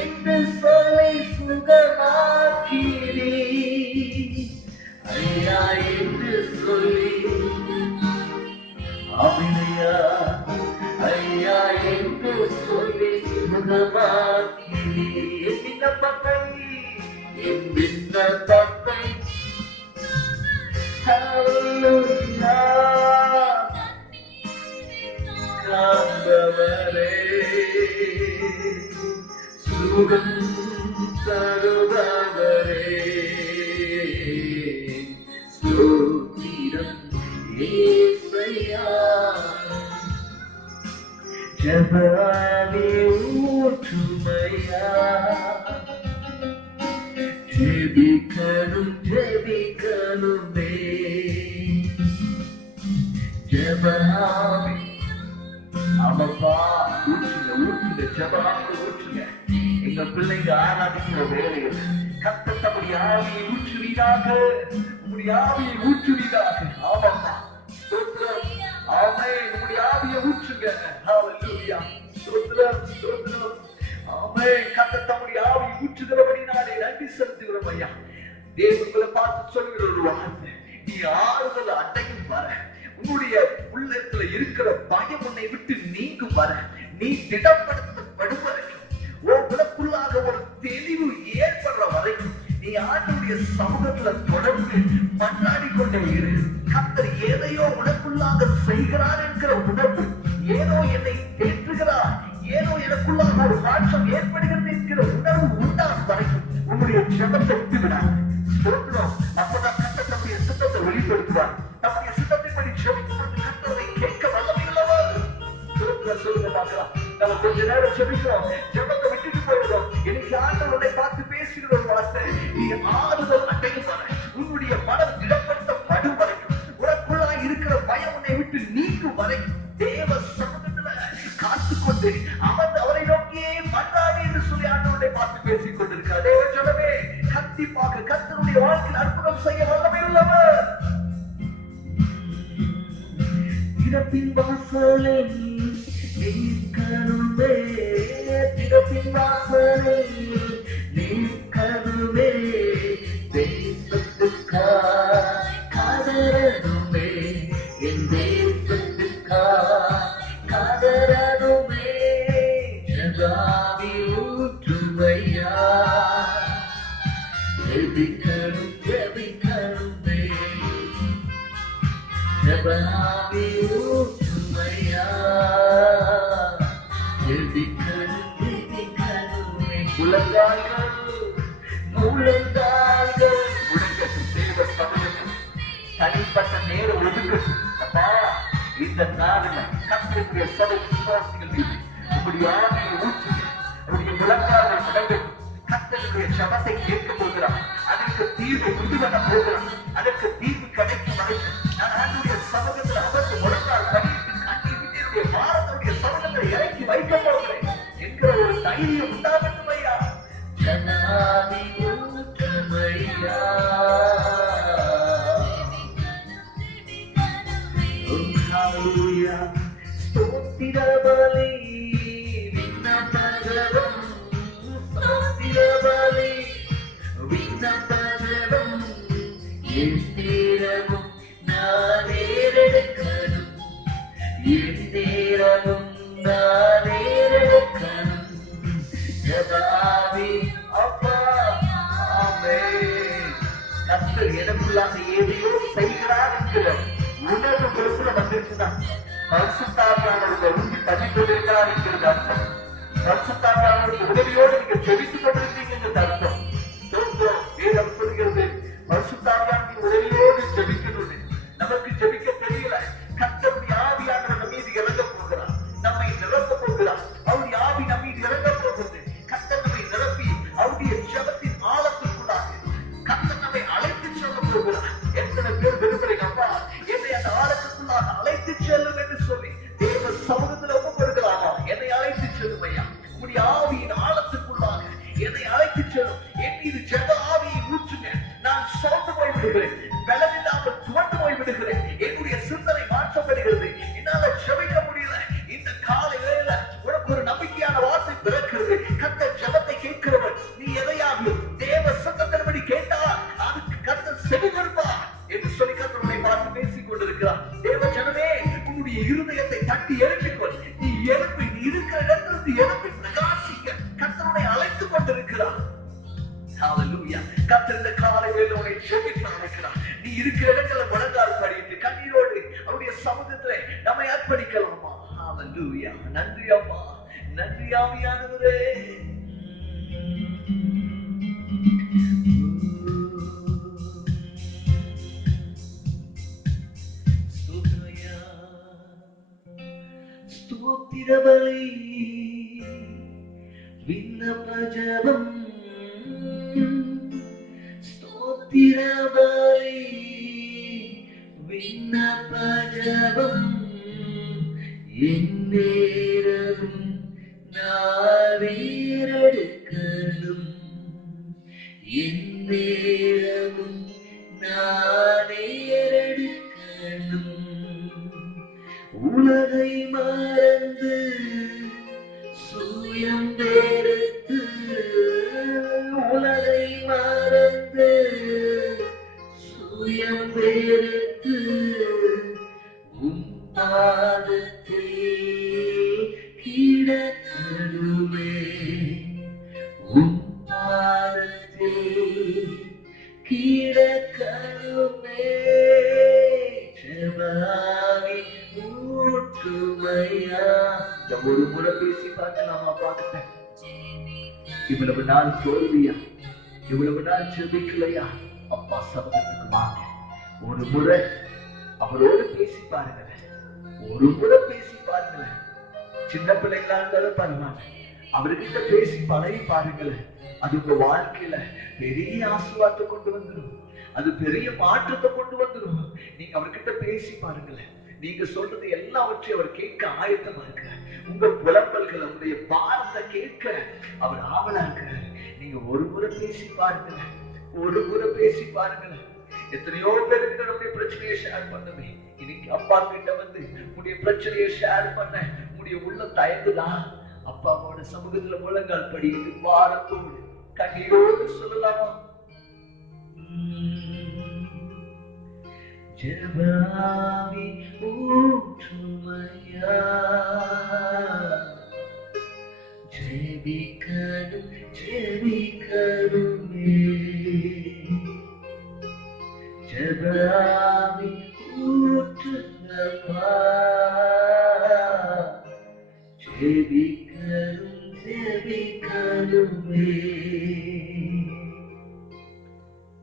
என்ன சொல்லி சுகமாக்கிறேன். ஐயா என்று சொல்லி அபிநயா, ஐயா என்று சொல்லி சுகமாக்கிறேன். என் விண்ணப்பத்தை காண்பவரே, சுகம் தருபவரே, ஜெபிக்கணும் ஜெபிக்கணுமே ஜெபமாவி ஆமாப்பா ஊற்றுங்க ஊற்றுங்க ஜெபமாவி ஊற்றுங்க எங்க பிள்ளைங்க ஆராதிக்கிற வேலையில் கர்த்தர் தம்முடைய ஆவியை ஊற்றுவீராக உங்களுடைய ஆவியை ஊற்றுவீராக ஆமாப்பா ஸ்தோத்திரம் ஆமென் உங்களுடைய ஆவியை ஊற்றுங்க ஹalleluya ஸ்தோத்திரம் ஸ்தோத்திரம் ஆமென் கர்த்தர் தம்முடைய ஆவியை ஊற்றுகிறபடினாலே நன்றி செலுத்துகிறோம் ஐயா தேவங்களை பார்த்து சொல்கிற ஒரு வார்த்தை நீ ஆறுதல் அடையும் வர உன்னுடைய உள்ளத்துல இருக்கிற பயம் உன்னை விட்டு நீங்கும் வர நீ திடப்படுத்தப்படும் வரைக்கும் உனக்குள்ளாக ஒரு தெளிவு ஏற்படுற வரைக்கும் நீ ஆண்டவருடைய சமூகத்துல தொடர்ந்து மன்றாடி கொண்டே இரு கர்த்தர் ஏதையோ உனக்குள்ளாக செய்கிறார் என்கிற உணர்வு ஏதோ என்னை தேற்றுகிறார் ஏதோ எனக்குள்ளாக ஒரு மாற்றம் ஏற்படுகிறது என்கிற உணர்வு உண்டாகும் வரைக்கும் உன்னுடைய ஜெபத்தை விட்டு விடாது அப்பதான் கர்த்தர் தம்முடைய சித்தத்தை வெளிப்படுத்துவார் தம்முடைய சித்தத்தின்படி ஜெபிக்கும் பொழுது கர்த்தரை கேட்க வல்லமையுள்ளவர் சொல்லுங்க பார்க்கலாம் நம்ம கொஞ்ச நேரம் ஜெபிக்கிறோம் ஜெபத்தை விட்டுட்டு போயிடுறோம் இன்னைக்கு ஆண்டவர் உன்னை பார்த்து பேசுகிற ஒரு வார்த்தை நீ ஆறுதல் அடையும் வரை உன்னுடைய மனம் திடப்படுத்தப்படும் வரைக்கும் உனக்குள்ளா இருக்கிற பயம் உன்னை விட்டு நீங்கும் வரைக்கும் தேவ சமூகத்துல காத்துக்கொண்டு அவரை நோக்கியே மன்றாடி என்று சொல்லி ஆண்டவரை பார்த்து பேசிக் கொண்டிருக்கிறார் தேவ ஜனமே கண்டிப்பாக கர்த்தருடைய வாழ்க்கையில் அற்புதம் செய்ய வல்லமை உள்ளவர் திறப்பின் வாசலை நீக்கணுமே திறப்பின் வாசலை நீக்கணுமே தேசத்துக்காய் காதரணுமே என் தேசத்துக்காய் காதரணுமே ஜெபாவி ஊற்றுமையா ஜெபிக்கணும் ஜெபிக்கணுமே ஜெபாவி ஊற்றுமையா ஜெபிக்கணும் ஜெபிக்கணுமே முழங்கால்கள் முழங்கால்கள் முழங்கட்டும் தேவ சமூகத்தில் தனிப்பட்ட நேரம் ஒதுக்கட்டும் அப்பா இந்த நாளில் கர்த்தருடைய சபை விசுவாசிகள் மீது உங்களுடைய ஆவியை ஊற்றுங்க உங்களுடைய முழங்கால்கள் முடங்கட்டும் கர்த்தருடைய ஜெபத்தை கேட்க போகிறார் அதற்கு தீர்வு உண்டு பண்ண போகிறார் அதற்கு தீர்வு கிடைக்கும் வரைக்கும் நான் ஆண்டுடைய சமூகத்தில் அவருக்கு முழங்கால் படித்து கண்ணி விட்டு என்னுடைய பாரதனுடைய சமூகத்தை இறக்கி வைக்க போகிறேன் என்கிற ஒரு தைரியம் உண்டாகட்டும் ஐயா ஜனாதி ஊற்றுமையா ஸ்தோத்திர பலி விண்ணப்பஜபம் ஸ்தோத்திர பலி விண்ணப்பஜபம் எந்நேரமும் நான் ஏறெடுக்கணும் எந்நேரமும் நான் ஏறெடுக்கணும் ஜெபாவி அப்பா ஆமென் கர்த்தர் எனக்குள்ளாக ஏதையோ செய்கிறார் என்கிற உணர்வு பெருசுல வந்துருச்சுதான் பரிசுத்தாவியானவருடைய உண்மை தள்ளி கொண்டிருக்கிறார் என்கிறது அர்த்தம் பரிசுத்தாவியானவருடைய உதவியோடு நீங்க ஜெபித்துக் கொண்டிருக்கீங்க அர்த்தம் வேதம் சொல்கிறது பரிசுத்தாவியானுடைய உதவியோடு ஜெபிக்கணும் நமக்கு ஜெபிக்க தெரியல கர்த்தருடைய ஆவியானவர் நம்ம மீது இறங்க போகிறார் நம்மை நிரப்ப போகிறார் அவருடைய ஆவி நம்ம மீது இறங்க போகிறது கர்த்தர் நம்மை நிரப்பி அவருடைய ஜெபத்தின் ஆழத்திற்குள்ளாக கர்த்தர் நம்மை அழைத்து செல்ல போகிறார் எத்தனை பேர் விரும்புறீங்க அப்பா என்னை அந்த ஆழத்துக்குள்ளாக அழைத்து செல்லும் என்று சொல்லி தேவ சமூகத்தில் ஒப்பு கொடுக்கலாமா என்னை அழைத்து செல்லும் ஐயா உங்களுடைய ஆவியின் ஆழத்துக்குள்ளாக என்னை அழைத்து செல்லும் என் மீது ஜெப ஆவியை ஊற்றுங்க நான் சோர்ந்து போய் விடுகிறேன் பலனில்லாமல் துவண்டு போய் விடுகிறேன் என்னுடைய சிந்தனை மாற்றப்படுகிறது என்னால ஜெபிக்க முடியல இந்த காலை வேளையில உனக்கு ஒரு நம்பிக்கையான வார்த்தை பிறக்கிறது கர்த்தர் ஜெபத்தை கேட்கிறவர் நீ எதையாவது தேவ சத்தத்தின்படி கேட்டால் அதுக்கு கர்த்தர் செவி கொடுப்பார் என்று சொல்லி கர்த்தருடைய பார்த்து பேசிக் கொண்டிருக்கிறார் தேவ ஜனமே உன்னுடைய இருதயத்தை தட்டி எழுப்பிக்கொள் நீ எழுப்பி நீ இருக்கிற இடத்திலிருந்து எழுப்பி பிரகாசிக்க கர்த்தருடைய அழைத்துக் கொண்டிருக்கிறார் ஹalleluya கர்த்தர் இந்த காலை வேளையில உன்னை ஜெபிக்க அழைக்கிறார் நீ இருக்கிற இடத்துல முழங்கால் படிட்டு கண்ணீரோடு அவருடைய சமூகத்திலே நம்மை அர்ப்பணிக்கலாமா ஹalleluya நன்றி அப்பா நன்றி ஆவியானவரே ஸ்தோத்திர பலி விண்ணப்ப ஜெபம் ஸ்தோத்திர ஸ்தோத்திரபலி விண்ணப்ப ஜெபம் எந்நேரமும் நான் ஏறெடுக்கணும். எந்நேரமும் நான் ஏறெடுக்கணும். உலகை மறந்து சுயம் வெறுத்து, உலகை மறந்து சுயம் வெறுத்து உன் பாதத்தில் கிடக்கணுமே. உன் பாதத்தில் கிடக்கணுமே. ஜெபமாவி ஊற்றுமையா. இந்த ஒரு முறை பேசி பார்க்கலாமா? பார்த்துட்ட இவ்வளவு நாள் தோல்வியா, இவ்வளவு நாள் ஜெபிக்கலையா? அப்பா சமூகத்துக்கு வாங்க. ஒரு முறை அவரோடு பேசி பாருங்களேன். ஒரு முறை பேசி பாருங்களேன். சின்ன பிள்ளைங்களா இருந்தாலும் பரவாயில்ல, அவர்கிட்ட பேசி பழகி பாருங்களேன். அது உங்க வாழ்க்கையில பெரிய ஆசீர்வாதத்தை கொண்டு வந்துடும். அது பெரிய மாற்றத்தை கொண்டு வந்துடும். நீங்க அவர்கிட்ட பேசி பாருங்களேன். நீங்க சொல்றது எல்லாவற்றையும் அவர் கேட்க ஆயத்தமா இருக்கிறார். உங்க புலம்பல்கள், உங்களுடைய பாரத்தை கேட்க அவர் ஆவலா இருக்கிறார். நீங்க ஒரு முறை பேசி பாருங்களேன். ஒரு முறை பேசி பாருங்களேன். எத்தனையோ பேருக்கு நம்முடைய பிரச்சனையை ஷேர் பண்ணுமே. இன்னைக்கு அப்பா கிட்ட வந்து உங்களுடைய பிரச்சனையை ஷேர் பண்ண உங்களுடைய உள்ள தயங்குதான். அப்பாவோட சமூகத்துல முழங்கால் படிட்டு பாரத்தோடு கண்ணீரோடு சொல்லலாமா? ஜெபமாவி ஊற்றுமையா. ஜெபிக்கணும் ஜெபிக்கணுமே. ஜெபமாவி ஊற்றுங்கப்பா. ஜெபிக்கணும் ஜெபிக்கணுமே.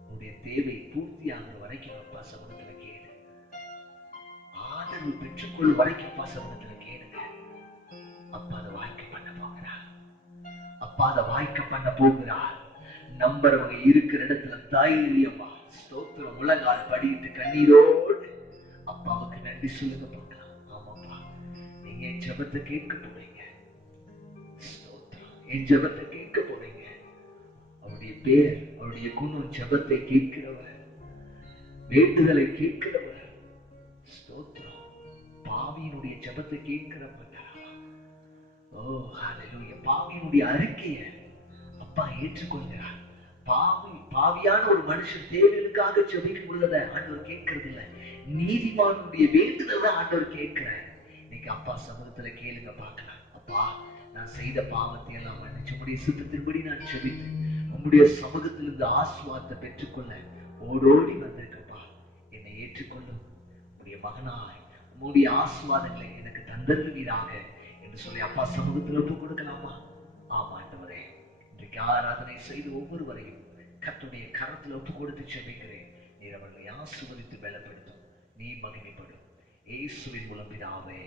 உன்னுடைய தேவை பூர்த்தியாகிற வரைக்கும் அப்பா சமூகத்துல கேளு. ஆதரவு பெற்றுக்கொள் வரைக்கும் அப்பா சமூகத்துல கேளுங்க. அப்பா அதை வாய்க்க பண்ண போகிறார். அப்பா அதை வாய்க்க பண்ண போகிறார். நம்புறவங்க இருக்கிற இடத்துல தைரியமா ஸ்தோத்திரம் முழங்கால் படிட்டு கண்ணீரோடு அப்பாவுக்கு நன்றி சொல்லுங்க பார்க்கலாம். ஆமாப்பா, நீங்க என் ஜெபத்தை கேட்க போறீங்க. ஸ்தோத்திரம், என் ஜெபத்தை கேட்க போறீங்க. அவருடைய பேர், அவருடைய குணம் ஜெபத்தை கேட்கிறவர், வேண்டுதலை கேட்கிறவர். ஸ்தோத்திரம், பாவியினுடைய ஜெபத்தை கேட்கிறவர். ஓ ஹல்லேலூயா. பாவியினுடைய அறிக்கையை அப்பா ஏற்றுக்கொள்கிறார். பாவியான ஒரு மனுஷன் தேவனுக்காக ஜெபிக்கும் உள்ளதை ஆண்டவர் கேட்கறது இல்லை. நீதிமானுடைய வேண்டுதல் தான் ஆண்டவர் கேட்கிறார். இன்னைக்கு அப்பா சமூகத்துல கேளுங்க பார்க்கலாம். அப்பா, நான் செய்த பாவத்தை எல்லாம் மன்னிச்சு உங்களுடைய சித்தத்தின்படி நான் ஜெபித்து உங்களுடைய சமூகத்திலிருந்து ஆசீர்வாதத்தை பெற்றுக்கொள்ள ஓடோடி வந்திருக்கப்பா. என்னை ஏற்றுக்கொள்ளும். உங்களுடைய மகனாய் உங்களுடைய ஆசீர்வாதங்களை எனக்கு தந்தருவீராக என்று சொல்லி அப்பா சமூகத்தில் ஒப்பு கொடுக்கலாமா? ஆமா ஆண்டவரே, இன்றைக்கு ஆராதனை செய்து ஒவ்வொருவரையும் கர்த்தருடைய கரத்தில் ஒப்பு கொடுத்து ஜெபிக்கிறேன். நீர் அவர்களை ஆசீர்வதித்து பலப்படுத்தும். நீ மகிமைப்படும். இயேசுவின் மூலம் பிதாவே,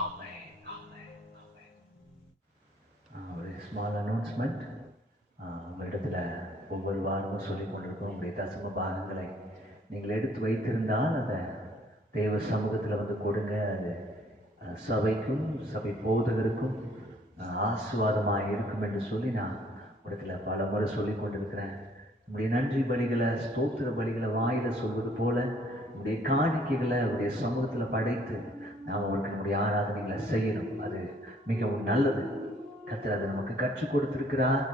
ஆமென், ஆமென், ஆமென். ஒரு ஸ்மால் அனௌன்ஸ்மெண்ட். உங்களிடத்துல ஒவ்வொரு வாரமும் சொல்லிக் கொண்டிருக்கோம். உங்களுடைய தசம பாகங்களை நீங்கள் எடுத்து வைத்திருந்தால் அதை தேவ சமூகத்தில் வந்து கொடுங்க. அது சபைக்கும் சபை போதகருக்கும் ஆசீர்வாதமாக இருக்கும் என்று சொல்லி நான் இடத்துல பல முறை சொல்லி கொண்டிருக்கிறேன். நம்முடைய நன்றி பலிகளை, ஸ்தோத்திர பலிகளை வாயில சொல்வது போல நம்முடைய காணிக்கைகளை அவருடைய சமூகத்தில் படைத்து நாம் உங்களுக்கு நம்முடைய ஆராதனைகளை செய்யணும். அது மிகவும் நல்லது. கர்த்தர் அதை நமக்கு கற்றுக் கொடுத்திருக்கிறார்.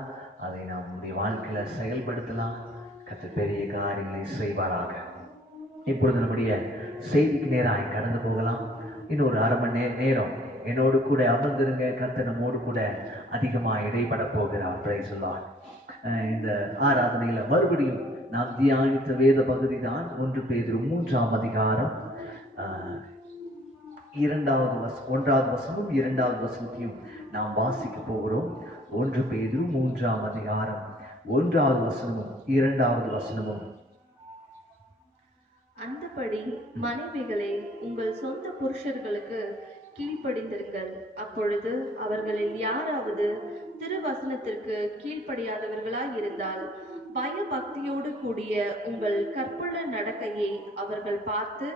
அதை நாம் நம்முடைய வாழ்க்கையில செயல்படுத்தலாம். கர்த்தர் பெரிய காரியங்களை செய்வாராக. இப்பொழுது நம்முடைய செய்திக்கு நேராக கடந்து போகலாம். இன்னொரு அரை மணி நேரம் என்னோடு கூட அமர்ந்திருங்க. கர்த்தர் நம்மோடு கூட அதிகமாக இடைப்பட போகிறார். Price the Lord. இந்த ஆராதனையில மறுபடியும் நாம் தியானித்த வேத பகுதி தான் 1 பேதுரு 3ஆம் அதிகாரம் 1வது வசனமும் 2வது வசனத்தையும் நாம் வாசிக்க போகிறோம். 1 பேதுரு 3ஆம் அதிகாரம் 1வது வசனமும் 2வது வசனமும். அந்தபடி மனைவிகளே, உங்கள் சொந்த புருஷர்களுக்கு கீழ்ப்படிந்திருங்கள். அப்பொழுது அவர்களில் யாராவது திருவசனத்திற்கு கீழ்ப்படியாதவர்களாய் இருந்தால் பயபக்தியோடு கூடிய உங்கள் கற்புள்ள நடக்கையை அவர்கள் பார்த்து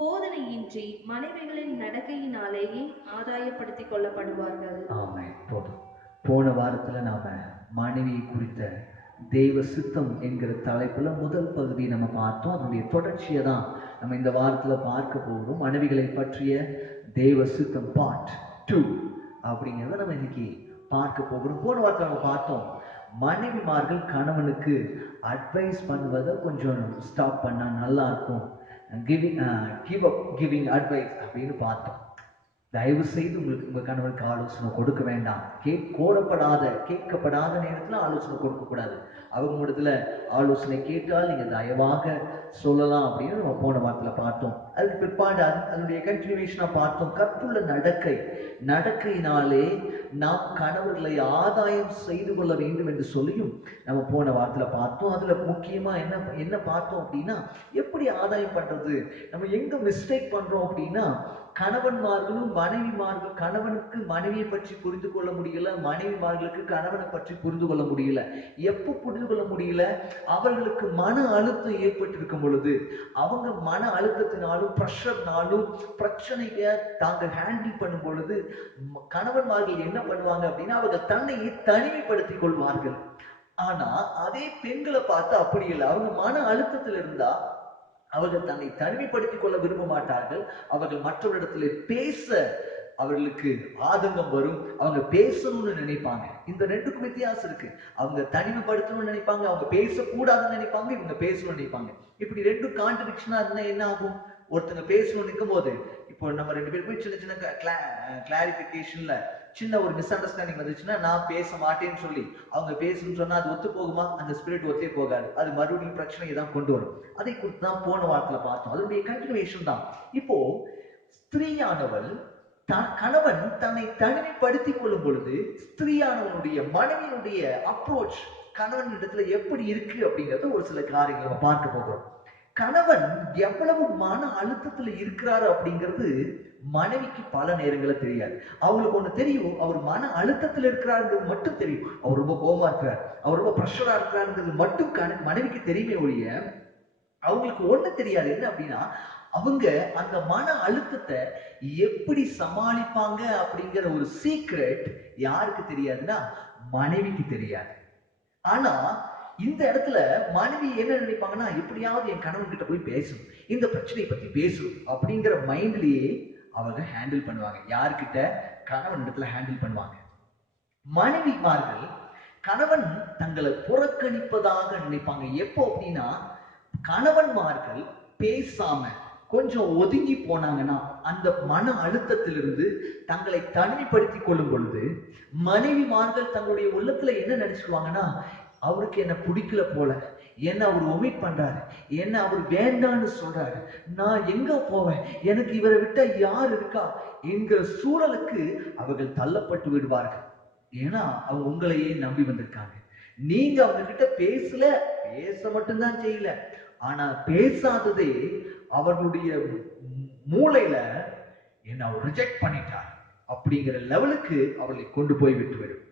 போதனையின்றி மனைவிகளின் நடக்கையினாலேயே ஆதாயப்படுத்திக் கொள்ளப்படுவார்கள். ஆமென். போதும். போன வாரத்துல நாம மனைவியை குறித்த தெய்வ சித்தம் என்கிற தலைப்புல முதல் பகுதியை நம்ம பார்த்தோம். அதனுடைய தொடர்ச்சியை தான் நம்ம இந்த வாரத்துல பார்க்க போகிறோம். மனைவிகளை பற்றிய தெய்வ சித்தம் பார்ட் 2 அப்படிங்கிறத நம்ம இன்னைக்கு பார்க்க போகிறோம். போன வாரத்தில் நம்ம பார்த்தோம், மனைவிமார்கள் கணவனுக்கு அட்வைஸ் பண்ணுவதை கொஞ்சம் ஸ்டாப் பண்ணா நல்லா இருக்கும், கிவிங் அட்வைஸ் அப்படின்னு பார்த்தோம். தயவு செய்து உங்களுக்கு உங்க கணவனுக்கு ஆலோசனை கொடுக்க வேண்டாம். கேட்கப்படாத நேரத்துல ஆலோசனை கொடுக்க கூடாது. அவங்க இடத்துல ஆலோசனை கேட்டால் நீங்க தயவாக சொல்லலாம் அப்படின்னு நம்ம போன வாரத்துல பார்த்தோம். அதுக்கு பிற்பாடு அதனுடைய கண்டினியூஷனா பார்த்தோம், கற்புள்ள நடக்கையினாலே நாம் கணவர்களை ஆதாயம் செய்து கொள்ள வேண்டும் என்று சொல்லியும் நம்ம போன வாரத்துல பார்த்தோம். அதுல முக்கியமா என்ன பார்த்தோம் அப்படின்னா, எப்படி ஆதாயம் பண்றது, நம்ம எங்க மிஸ்டேக் பண்றோம் அப்படின்னா, கணவன்மார்களும் மனைவிமார்கள், கணவனுக்கு மனைவியை பற்றி புரிந்து கொள்ள முடியல, மனைவிமார்களுக்கு கணவனை பற்றி புரிந்து கொள்ள முடியல. எப்போ புரிந்து கொள்ள முடியல? அவர்களுக்கு மன அழுத்தம் ஏற்பட்டிருக்கும் பொழுது, அவங்க மன அழுத்தத்தினாலும் ப்ரெஷர்னாலும் பிரச்சனையை தாங்கள் ஹேண்டில் பண்ணும் பொழுது கணவன்மார்கள் என்ன பண்ணுவாங்க அப்படின்னா, அவர்கள் தன்னையே தனிமைப்படுத்திக் கொள்வார்கள். ஆனா அதே பெண்களை பார்த்து அப்படி இல்லை. அவங்க மன அழுத்தத்தில் இருந்தா அவர்கள் தன்னை தனிமைப்படுத்திக் கொள்ள விரும்ப மாட்டார்கள். அவர்கள் மற்றவரிடத்துல பேச அவர்களுக்கு ஆதங்கம் வரும். அவங்க பேசணும்னு நினைப்பாங்க. இந்த ரெண்டுக்கும் வித்தியாசம் இருக்கு. அவங்க தனிமைப்படுத்தணும்னு நினைப்பாங்க, அவங்க பேசக்கூடாதுன்னு நினைப்பாங்க, இவங்க பேசணும்னு நினைப்பாங்க. இப்படி ரெண்டும் கான்ட்ரடிக்ஷனா இருந்தா என்ன ஆகும்? ஒருத்தங்க பேசணும்னு நிற்கும் போது, இப்போ நம்ம ரெண்டு பேருக்கும் சின்ன சின்ன கிளாரிபிகேஷன்ல சின்ன ஒரு மிஸ் அண்டர்ஸ்டாண்டிங் வந்துச்சுன்னா, நான் பேச மாட்டேன்னு சொல்லி அவங்க பேசணும்னு சொன்னா அது ஒத்து போகுமா? அந்த ஸ்பிரிட் ஒத்தே போகாது. அது மறுபடியும் பிரச்சனையை தான் கொண்டு வரும். அதை குறித்து தான் போன வாரத்துல பார்த்தோம். அதனுடைய கண்டினியூஷன் தான். இப்போ ஸ்திரீயானவள் கணவன் தன்னை தனிமைப்படுத்திக் கொள்ளும் பொழுது ஸ்திரீயானவனுடைய மனைவியினுடைய அப்ரோச் கணவன் இடத்துல எப்படி இருக்கு அப்படிங்கறத ஒரு சில காரியங்களை நம்ம பார்க்க போகிறோம். கணவன் எவ்வளவு மன அழுத்தத்துல இருக்கிறாரு அப்படிங்கிறது மனைவிக்கு பல நேரங்களில் தெரியாது. அவங்களுக்கு ஒண்ணு தெரியும், அவர் மன அழுத்தத்தில் இருக்கிறாருங்கிறது மட்டும் தெரியும். அவர் ரொம்ப கோபமா இருக்கிறார், அவர் ரொம்ப ப்ரெஷரா இருக்கிறாருங்கிறது மட்டும் மனைவிக்கு தெரியுமே ஒழிய அவங்களுக்கு ஒண்ணு தெரியாது. என்ன அப்படின்னா, அவங்க அந்த மன அழுத்தத்தை எப்படி சமாளிப்பாங்க அப்படிங்கிற ஒரு சீக்ரெட் யாருக்கு தெரியாதுன்னா மனைவிக்கு தெரியாது. ஆனா இந்த இடத்துல மனைவி என்ன நினைப்பாங்கன்னா, எப்படியாவது என் கணவன் கிட்ட போய் பேசணும், இந்த பிரச்சனையை பத்தி பேசணும் அப்படிங்கிற மைண்ட்லயே அவங்க ஹேண்டில் பண்ணுவாங்க. யாருக்கிட்ட? கணவன் இடத்துல ஹேண்டில் பண்ணுவாங்க. மனைவிமார்கள் கணவன் தங்களை புறக்கணிப்பதாக நினைப்பாங்க. எப்போ அப்படின்னா, கணவன்மார்கள் பேசாம கொஞ்சம் ஒதுங்கி போனாங்கன்னா, அந்த மன அழுத்தத்திலிருந்து தங்களை தனிமைப்படுத்திக் கொள்ளும் பொழுது மனைவிமார்கள் தங்களுடைய உள்ளத்துல என்ன நினைச்சுக்குவாங்கன்னா, அவருக்கு என்ன பிடிக்கல போல, என்ன அவர் ஒமிட் பண்றாரு, என்ன அவர் வேண்டான்னு சொல்றாரு, நான் எங்க போவேன், எனக்கு இவரை விட்டா யார் இருக்கா என்கிற சூழலுக்கு அவர்கள் தள்ளப்பட்டு விடுவார்கள். ஏன்னா அவங்க உங்களையே நம்பி வந்திருக்காங்க. நீங்க அவங்க கிட்ட பேச மட்டும்தான் செய்யல, ஆனா பேசாததே அவர்களுடைய மூளையில என்ன அவர் ரிஜெக்ட் பண்ணிட்டார் அப்படிங்கிற லெவலுக்கு அவர்களை கொண்டு போய் விட்டுவிடும்.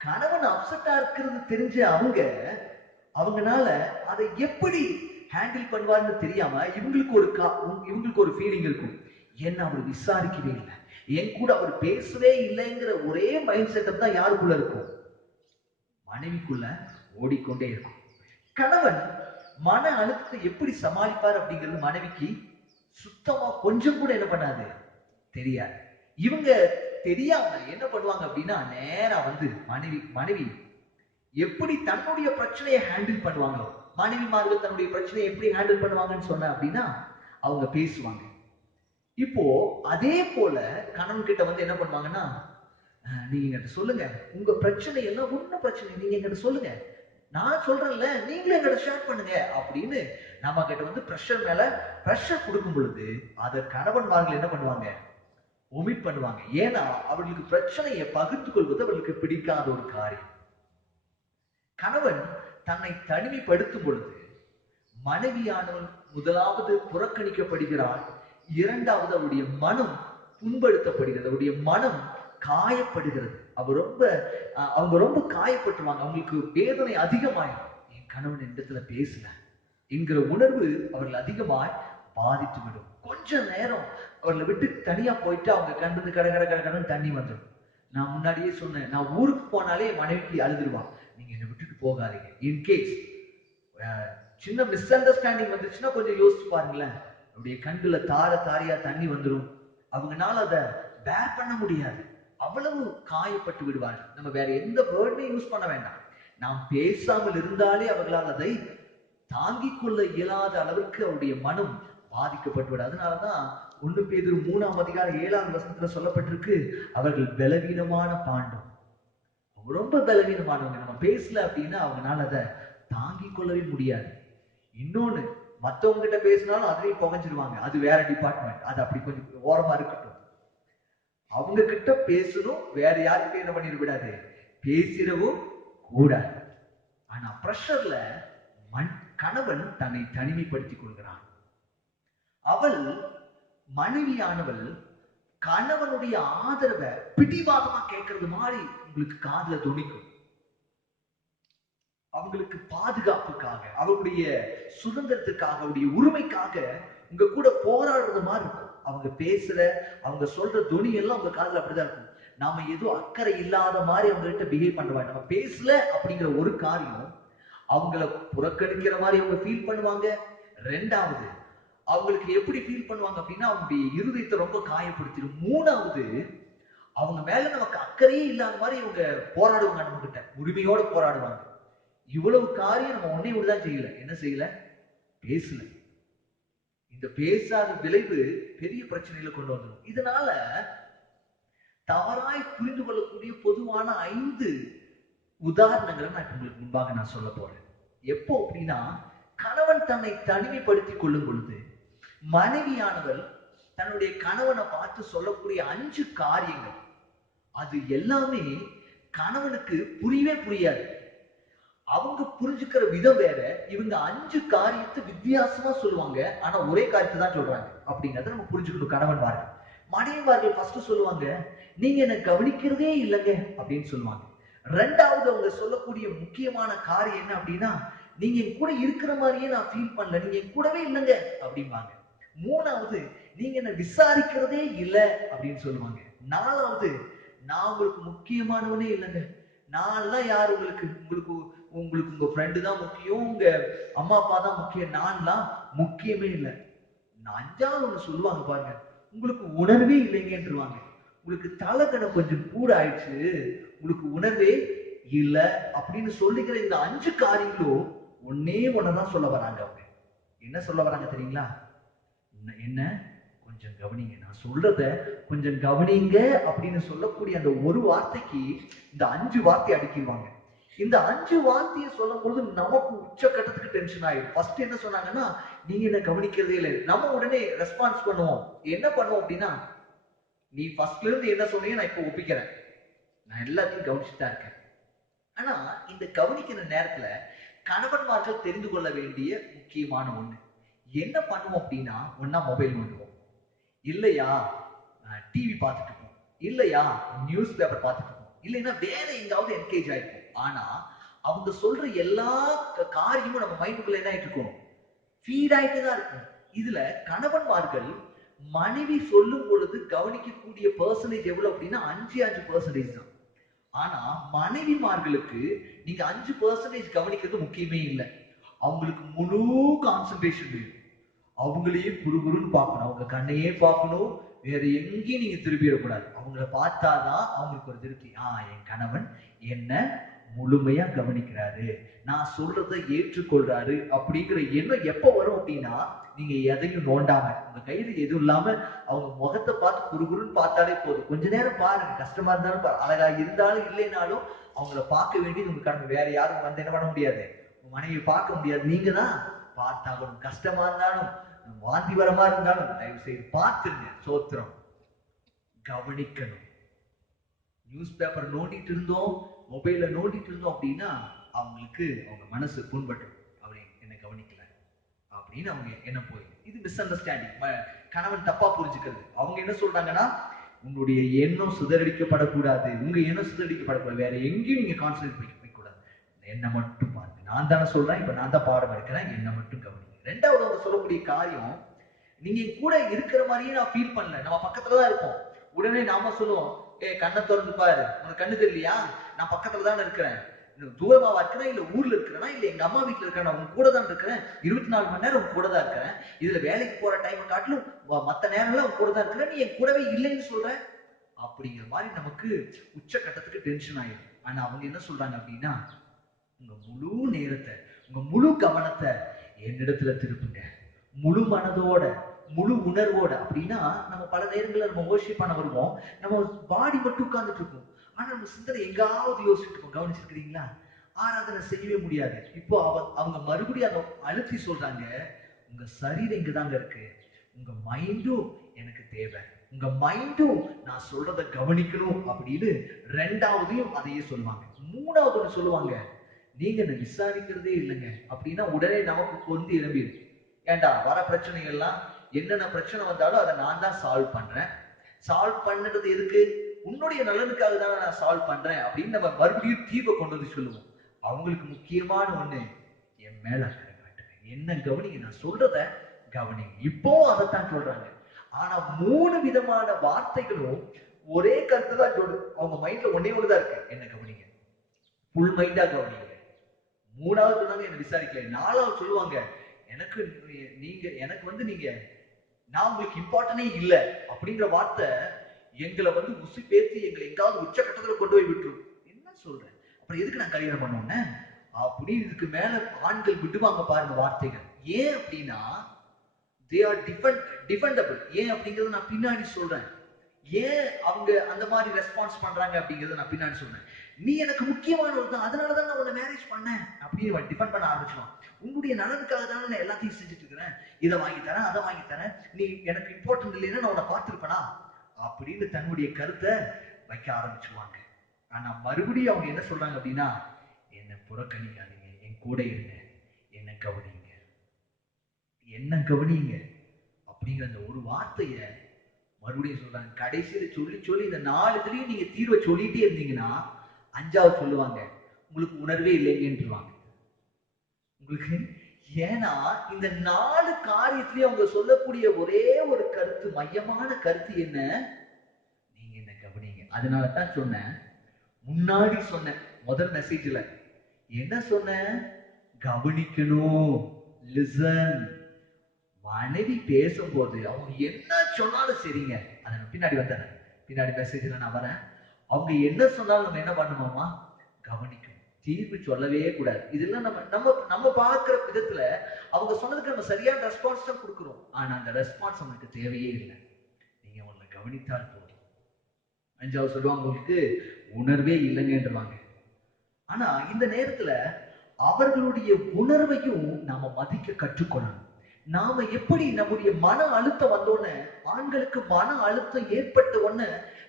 கணவன் அப்செட்டா இருக்கிறது தெரிஞ்ச அவங்கனால அதை எப்படி ஹேண்டில் பண்ணுவார்னு தெரியாம இவங்களுக்கு ஒரு ஃபீலிங் இருக்கும், என்ன அவர் விசாரிக்கவே இல்லை, என் கூட அவர் பேசவே இல்லைங்கிற ஒரே மைண்ட் செட்டப் தான் யாருக்குள்ள இருக்கும்? மனைவிக்குள்ள ஓடிக்கொண்டே இருக்கும். கணவன் மன அழுத்தத்தை எப்படி சமாளிப்பார் அப்படிங்கிறது மனைவிக்கு சுத்தமா கொஞ்சம் கூட என்ன பண்ணாது, தெரியாது. இவங்க தெரியாம என்ன பண்ணுவாங்க அப்படின்னா, நேரா வந்து மனைவி எப்படி தன்னுடைய பிரச்சனையை ஹேண்டில் பண்ணுவாங்களோ, மனைவிமார்கள் தன்னுடைய பிரச்சனையை எப்படி ஹேண்டில் பண்ணுவாங்கன்னு சொன்ன அப்படின்னா, அவங்க பேசுவாங்க. இப்போ அதே போல கணவன் கிட்ட வந்து என்ன பண்ணுவாங்கன்னா, நீங்க என்கிட்ட சொல்லுங்க, உங்க பிரச்சனை எல்லாம் ஒன்னும் பிரச்சனை, நீங்க என்கிட்ட சொல்லுங்க, நான் சொல்றேன்ல, நீங்களும் என்கிட்ட ஷேர் பண்ணுங்க அப்படின்னு நம்ம கிட்ட வந்து பிரஷர் மேல பிரஷர் கொடுக்கும் பொழுது அதை கணவன்மார்கள் என்ன பண்ணுவாங்க? ஒமிட் பண்ணுவாங்க. ஏன்னா அவர்களுக்கு பிரச்சனையை பகிர்ந்து கொள்வது அவர்களுக்கு பிடிக்காத ஒரு காரியம். கணவன் தன்னை தனிமைப்படுத்தும் பொழுது மனைவியானவள் முதலாவது புறக்கணிக்கப்படுகிறாள், இரண்டாவது அவருடைய மனம் புண்படுத்தப்படுகிறது, அவருடைய மனம் காயப்படுகிறது. அவங்க ரொம்ப காயப்பட்டுருவாங்க. அவங்களுக்கு வேதனை அதிகமாயிடும். என் கணவன் இடத்துல பேசல என்கிற உணர்வு அவர்கள் அதிகமாய் பாதித்து விடும். கொஞ்ச நேரம் அவர்களை விட்டு தனியா போயிட்டு அவங்க கண்டது கட கட கட கடன்னு தண்ணி வந்துடும். நான் முன்னாடியே சொன்னேன், நான் ஊருக்கு போனாலே என் மனைவிக்கு அழுதுருவான், நீங்க என்னை விட்டுட்டு போகாதீங்க. இன்கேஸ் சின்ன மிஸ் அண்டர்ஸ்டாண்டிங் வந்துச்சுன்னா கொஞ்சம் யோசிச்சு பாருங்களேன். அப்படியே கண்ணுல தாரையா தண்ணி வந்துடும். அவங்கனால அதை பேர் பண்ண முடியாது. அவ்வளவு காயப்பட்டு விடுவார்கள். நம்ம வேற எந்த வேர்டுமே யூஸ் பண்ண வேண்டாம். நாம் பேசாமல் இருந்தாலே அவர்களால் அதை தாங்கிக் கொள்ள இயலாத அளவிற்கு அவருடைய மனம் பாதிக்கப்பட்டு விடும். அதனாலதான் 1 பேதுரு 3ஆம் அதிகாரம் 7ஆம் வசனத்துல சொல்லப்பட்டிருக்கு, அவர்கள் பலவீனமான பாண்டம். அவங்க ரொம்ப பலவீனமானவங்க. நம்ம பேசல அப்படின்னா அவங்கனால அதை தாங்கிக் கொள்ளவே முடியாது. இன்னொன்னு, மத்தவங்க கிட்ட பேசினாலும் அதுலயும் புகஞ்சிருவாங்க. அது வேற டிபார்ட்மெண்ட், அது அப்படி கொஞ்சம் ஓரமா இருக்கட்டும். அவங்க கிட்ட பேசணும், வேற யாருக்கிட்ட என்ன பண்ணிட விடாது, பேசிடவும் கூடாது. ஆனா பிரஷர்ல கணவன் தன்னை தனிமைப்படுத்திக் கொள்கிறான். அவள், மனைவியானவள் கணவனுடைய ஆதரவை பிடிவாதமா கேட்கறது மாதிரி உங்களுக்கு காதுல துணிக்கும். அவங்களுக்கு பாதுகாப்புக்காக, அவங்களுடைய சுதந்திரத்துக்காக, அவருடைய உரிமைக்காக உங்க கூட போராடுறது மாதிரி இருக்கும். அவங்க பேசுற, அவங்க சொல்ற துணி எல்லாம் உங்க காதுல அப்படிதான் இருக்கும். நாம ஏதோ அக்கறை இல்லாத மாதிரி அவங்க கிட்ட பிஹேவ் பண்றோம். நம்ம பேசல அப்படிங்கிற ஒரு காரியம் அவங்கள புறக்கணிக்கிற மாதிரி அவங்க ஃபீல் பண்ணுவாங்க. ரெண்டாவது, அவங்களுக்கு எப்படி ஃபீல் பண்ணுவாங்க அப்படின்னா அவங்களுடைய இருதயத்தை ரொம்ப காயப்படுத்திடும். மூணாவது, அவங்க மேல நமக்கு அக்கறையே இல்லாத மாதிரி இவங்க போராடுவாங்க, நம்ம கிட்ட உரிமையோட போராடுவாங்க. இவ்வளவு காரியம் நம்ம ஒன்னே ஒண்ணுதான் செய்யல. என்ன செய்யல? பேசல. இந்த பேசாத விளைவு பெரிய பிரச்சனைகளை கொண்டு வந்துடும். இதனால தவறாய் புரிந்து கொள்ளக்கூடிய பொதுவான 5 உதாரணங்களை நான் உங்களுக்கு முன்பாக நான் சொல்ல போறேன். எப்போ அப்படின்னா, கணவன் தன்னை தனிமைப்படுத்திக் கொள்ளும் பொழுது மனைவியானவள் தன்னுடைய கணவனை பார்த்து சொல்லக்கூடிய 5 காரியங்கள், அது எல்லாமே கணவனுக்கு புரியவே புரியாது. அவங்க புரிஞ்சுக்கிற விதம் வேற. இவங்க 5 காரியத்தை வித்தியாசமா சொல்லுவாங்க, ஆனா ஒரே காரியத்தை தான் சொல்றாங்க அப்படிங்கறத நம்ம புரிஞ்சுக்கணும். கணவன்மார்கள், மனைவிமார்கள் ஃபர்ஸ்ட் சொல்லுவாங்க, நீங்க என்ன கவனிக்கிறதே இல்லைங்க அப்படின்னு சொல்லுவாங்க. ரெண்டாவது, அவங்க சொல்லக்கூடிய முக்கியமான காரியம் என்ன அப்படின்னா, நீங்க என் கூட இருக்கிற மாதிரியே நான் ஃபீல் பண்ணல, நீங்க என் கூடவே இல்லைங்க அப்படிம்பாங்க. மூணாவது, நீங்க என்ன விசாரிக்கிறதே இல்லை அப்படின்னு சொல்லுவாங்க. நாலாவது, நான் உங்களுக்கு முக்கியமானவனே இல்லைங்க. நான்லாம் யார் உங்களுக்கு? உங்களுக்கு உங்களுக்கு உங்க ஃப்ரெண்டு தான் முக்கியம், உங்க அம்மா அப்பா தான் முக்கியம், நான்லாம் முக்கியமே இல்லை. அஞ்சாவது ஒண்ணு சொல்லுவாங்க பாருங்க, உங்களுக்கு உணர்வே இல்லைங்கன்றுவாங்க. உங்களுக்கு தலைக்கணை கொஞ்சம் கூட ஆயிடுச்சு, உங்களுக்கு உணர்வே இல்லை அப்படின்னு சொல்லிக்கிற இந்த 5 காரியங்களும் ஒன்னே ஒன்னதான் சொல்ல வராங்க. அவங்க என்ன சொல்ல வராங்க தெரியுங்களா? என்ன, கொஞ்சம் கவனிங்க, நான் சொல்றத கொஞ்சம் கவனிங்க அப்படின்னு சொல்லக்கூடிய அந்த ஒரு வார்த்தைக்கு இந்த 5 வார்த்தை அடிக்கிடுவாங்க. இந்த 5 வார்த்தையை சொல்லும் போது நமக்கு உச்சக்கட்டத்துக்கு டென்ஷன் ஆயிடும். ஃபர்ஸ்ட் என்ன சொன்னாங்கன்னா, நீங்க என்ன கவனிக்கிறதே இல்லை. நம்ம உடனே ரெஸ்பான்ஸ் பண்ணுவோம். என்ன பண்ணுவோம் அப்படின்னா, நீ ஃபர்ஸ்ட்ல இருந்து என்ன சொன்னீங்க நான் இப்ப ஒப்பிக்கிறேன், நான் எல்லாத்தையும் கவனிச்சுட்டு தான் இருக்கேன். ஆனா இந்த கவனிக்கிற நேரத்துல கணவன்மார்கள் தெரிந்து கொள்ள வேண்டிய முக்கியமான ஒண்ணு, என்ன பண்ணுவோம் அப்படின்னா, ஒன்னா மொபைல் நோண்டுவோம், இல்லையா டிவி பார்த்துட்டு இருப்போம், இல்லையா நியூஸ் பேப்பர் பார்த்துட்டு இருப்போம், இல்லைன்னா வேற எங்காவது என்கேஜ் ஆயிருக்கும். ஆனா அவங்க சொல்ற எல்லா காரியமும் நம்ம மைண்டுக்குள்ள என்ன ஆயிட்டு இருக்கும், ஃபீட் ஆயிட்டு தான் இருக்கும். இதுல கணவன்மார்கள் மனைவி சொல்லும் பொழுது கவனிக்கக்கூடிய பெர்சன்டேஜ் எவ்வளவு அப்படின்னா 5% தான். ஆனா மனைவிமார்களுக்கு நீங்க 5% கவனிக்கிறது முக்கியமே இல்லை. அவங்களுக்கு முழு கான்சென்ட்ரேஷன் வேணும். அவங்களையே குறுகுறுன்னு பார்க்கணும், அவங்க கண்ணையே பார்க்கணும், வேற எங்கேயும் நீங்க திரும்பிடக்கூடாது. அவங்கள பார்த்தாதான் அவங்களுக்கு ஒரு திருப்தி. என் கணவன் என்ன முழுமையா கவனிக்கிறாரு, நான் சொல்றதை ஏற்றுக்கொள்றாரு அப்படிங்கிற எண்ணம் எப்ப வரும் அப்படின்னா, நீங்க எதையும் நோண்டாம, உங்க கையில எதுவும் இல்லாம அவங்க முகத்தை பார்த்து குறுகுறுன்னு பார்த்தாலே போதும். கொஞ்ச நேரம் பாருங்க, கஷ்டமா இருந்தாலும் அழகா இருந்தாலும் இல்லைனாலும் அவங்கள பார்க்க வேண்டியது உங்க கடமை. வேற யாரும் வந்து என்ன பண்ண முடியாது, உங்க மனைவியை பார்க்க முடியாது, நீங்க தான் பார்த்தாகணும். கஷ்டமா இருந்தாலும் வாந்தி வரமா இருந்தாலும் தயவு செய்து பார்த்துருங்க. சோத்திரம். கவனிக்கணும். நியூஸ் பேப்பர் நோண்டிட்டு இருந்தோம், மொபைல்ல நோண்டிட்டு இருந்தோம் அப்படின்னா அவங்களுக்கு அவங்க மனசு புண்பட்டும். அவர் என்ன கவனிக்கல அப்படின்னு அவங்க என்ன போயிடும். இது மிஸ் அண்டர்ஸ்டாண்டிங், கணவன் தப்பா புரிஞ்சுக்கிறது. அவங்க என்ன சொல்றாங்கன்னா, உன்னுடைய எண்ணம் சிதறடிக்கப்படக்கூடாது. உங்க எண்ணம் சிதறடிக்கப்படக்கூடாது. வேற எங்கேயும் நீங்க கான்சென்ட்ரேட் வைக்க கூடாது. என்ன மட்டும் பாருங்க. நான் தானே சொல்றேன், இப்ப நான் தான் பாடம் எடுக்கிறேன், என்ன மட்டும் கவனிங்க. ரெண்டாவது அவங்க சொல்லக்கூடிய காரியம், நீங்க என் கூட இருக்கிற மாதிரியே நான் ஃபீல் பண்ணல. நம்ம பக்கத்துல தான் இருப்போம். உடனே நாம சொல்லுவோம், கண்ணை திறந்து பாரு, உனக்கு கண்ணு தெரியலையா, நான் பக்கத்துல தான் இருக்கிறேன். தூரமாவா இருக்கிறேன், இல்ல ஊர்ல இருக்கிறேனா, இல்ல எங்க அம்மா வீட்டுல இருக்கிறேன், உன் கூட தான் இருக்கிறேன். 24 மணி நேரம் உன் கூட தான் இருக்கிறேன். இதுல வேலைக்கு போற டைம் காட்டிலும் மத்த நேரம்லாம் உன் கூட தான் இருக்கிறேன். நீ என் கூடவே இல்லைன்னு சொல்ற அப்படிங்கிற மாதிரி நமக்கு உச்சக்கட்டத்துக்கு டென்ஷன் ஆயிடும். ஆனா அவங்க என்ன சொல்றாங்க அப்படின்னா, உங்க முழு நேரத்தை, உங்க முழு கவனத்தை என்னிடத்துல திருப்புங்க, முழு மனதோட, முழு உணர்வோட. அப்படின்னா நம்ம பல நேரங்கள்ல நம்ம worship பண்ண வருவோம், நம்ம பாடி மட்டும் உட்கார்ந்துட்டு இருக்கும், ஆனா நம்ம சிந்தனை எங்காவது யோசிச்சுட்டு இருக்கோம். கவனிச்சிருக்கிறீங்களா? ஆராதனை செய்யவே முடியாது. இப்போ அவங்க மறுபடியும் அந்த அழுத்தி சொல்றாங்க, உங்க சரீரம் இங்கதாங்க இருக்கு, உங்க மைண்டும் எனக்கு தேவை, உங்க மைண்டும் நான் சொல்றத கவனிக்கணும் அப்படின்னு ரெண்டாவதையும் அதையே சொல்லுவாங்க. மூணாவது ஒண்ணு சொல்லுவாங்க, நீங்க என்ன விசாரிக்கிறதே இல்லைங்க அப்படின்னா உடனே நமக்கு கொண்டு எழும்பிடும். ஏண்டா, வர பிரச்சனைகள்லாம் என்னென்ன பிரச்சனை வந்தாலும் அதை நான் தான் சால்வ் பண்றேன். சால்வ் பண்ணுறது எதுக்கு? உன்னுடைய நலனுக்காக தானே நான் சால்வ் பண்றேன் அப்படின்னு நம்ம மறுபடியும் தீர்வை கொண்டு வந்து சொல்லுவோம். அவங்களுக்கு முக்கியமான ஒண்ணு, என் மேல அக்கறை காட்டுங்க, என்ன கவனிங்க, நான் சொல்றத கவனிங்க. இப்பவும் அதைத்தான் சொல்றாங்க. ஆனா 3 விதமான வார்த்தைகளும் ஒரே கருத்து தான் சொல்லு. அவங்க மைண்ட்ல ஒன்னே ஒண்ணுதான் இருக்கு, என்ன கவனிங்க, ஃபுல் மைண்டா கவனிங்க. மூணாவது சொன்னாங்க என்ன விசாரிக்கல. நாலாவது சொல்லுவாங்க, எனக்கு நீங்க எனக்கு வந்து நீங்க, நான் உங்களுக்கு இம்பார்ட்டனே இல்ல அப்படிங்கிற வார்த்தை எங்களை வந்து உசு பேத்தி எங்களை எங்காவது உச்சகட்டத்துல கொண்டு போய் விட்டுரும். என்ன சொல்றேன், அப்புறம் எதுக்கு நான் கல்யாணம் பண்ணோன்னு அப்படி இதுக்கு மேல ஆண்கள் விடுவாங்க பாருங்க வார்த்தைகள். ஏன் அப்படின்னா தே ஆர் டிஃபெண்டபிள். ஏன் அப்படிங்கறத நான் பின்னாடி சொல்றேன். ஏன் அவங்க அந்த மாதிரி ரெஸ்பான்ஸ் பண்றாங்க அப்படிங்கறத நான் பின்னாடி சொல்றேன். நீ எனக்கு முக்கியமானவர் தான், அதனாலதான் நான் உன்னை மேரேஜ் பண்ணேன் அப்படின்னு டிஃபெண்ட் பண்ண ஆரம்பிச்சிடும். உன்னுடைய நலனுக்காக தானே நான் எல்லாத்தையும் செஞ்சுட்டு இருக்கிறேன், இதை வாங்கி தரேன், அதை வாங்கி தரேன், நீ எனக்கு இம்பார்ட்டன்ட் இல்லைன்னா நான் உன்னை பார்த்திருப்பேனா அப்படின்னு தன்னுடைய கருத்தை வைக்க ஆரம்பிச்சுவாங்க. ஆனா மறுபடியும் அவங்க என்ன சொல்றாங்க அப்படின்னா, என்னை புறக்கணிக்காதீங்க, என் கூட இருங்க, என்ன கவனிங்க, என்ன கவனிங்க அப்படிங்கிற அந்த ஒரு வார்த்தைய மறுபடியும் சொல்றாங்க. கடைசியில சொல்லி சொல்லி இந்த 4 இதுலயும் நீங்க தீர்வை சொல்லிட்டே இருந்தீங்கன்னா, 5வது சொல்லுவாங்க, உங்களுக்கு உணர்வே இல்லைங்கன்றுவாங்க. உங்களுக்கு ஏன்னா இந்த 4 காரியத்திலயும் அவங்க சொல்லக்கூடிய ஒரே ஒரு கருத்து, மையமான கருத்து என்ன, நீங்க என்ன கவனிங்க. அதனாலதான் சொன்னேன், முன்னாடி சொன்ன முதல் மெசேஜ்ல என்ன சொன்ன, கவனிக்கணும், லிசன். மனைவி பேசும்போது அவங்க என்ன சொன்னாலும் சரிங்க, அதை நான் பின்னாடி வந்துடுறேன், பின்னாடி மெசேஜ்ல நான் வரேன். அவங்க என்ன சொன்னாலும் நம்ம என்ன பண்ணுவோமா, கவனிக்கணும். தீர்வு சொல்லவே கூடாது. இதெல்லாம் நம்ம நம்ம நம்ம பார்க்கிற விதத்துல அவங்க சொன்னதுக்கு நம்ம சரியான ரெஸ்பான்ஸ் தான் கொடுக்கிறோம். ஆனா அந்த ரெஸ்பான்ஸ் அவங்களுக்கு தேவையே இல்லை. நீங்க அவங்களை கவனித்தால் போதும். 5வது சொல்லுவாங்க, உங்களுக்கு உணர்வே இல்லைங்கன்றாங்க. ஆனா இந்த நேரத்துல அவர்களுடைய உணர்வையும் நாம மதிக்க கற்றுக்கொள்ளணும். நாம எப்படி நம்முடைய மன அழுத்தம் வந்தோன்னு, ஆண்களுக்கு மன அழுத்தம் ஏற்பட்ட உடனே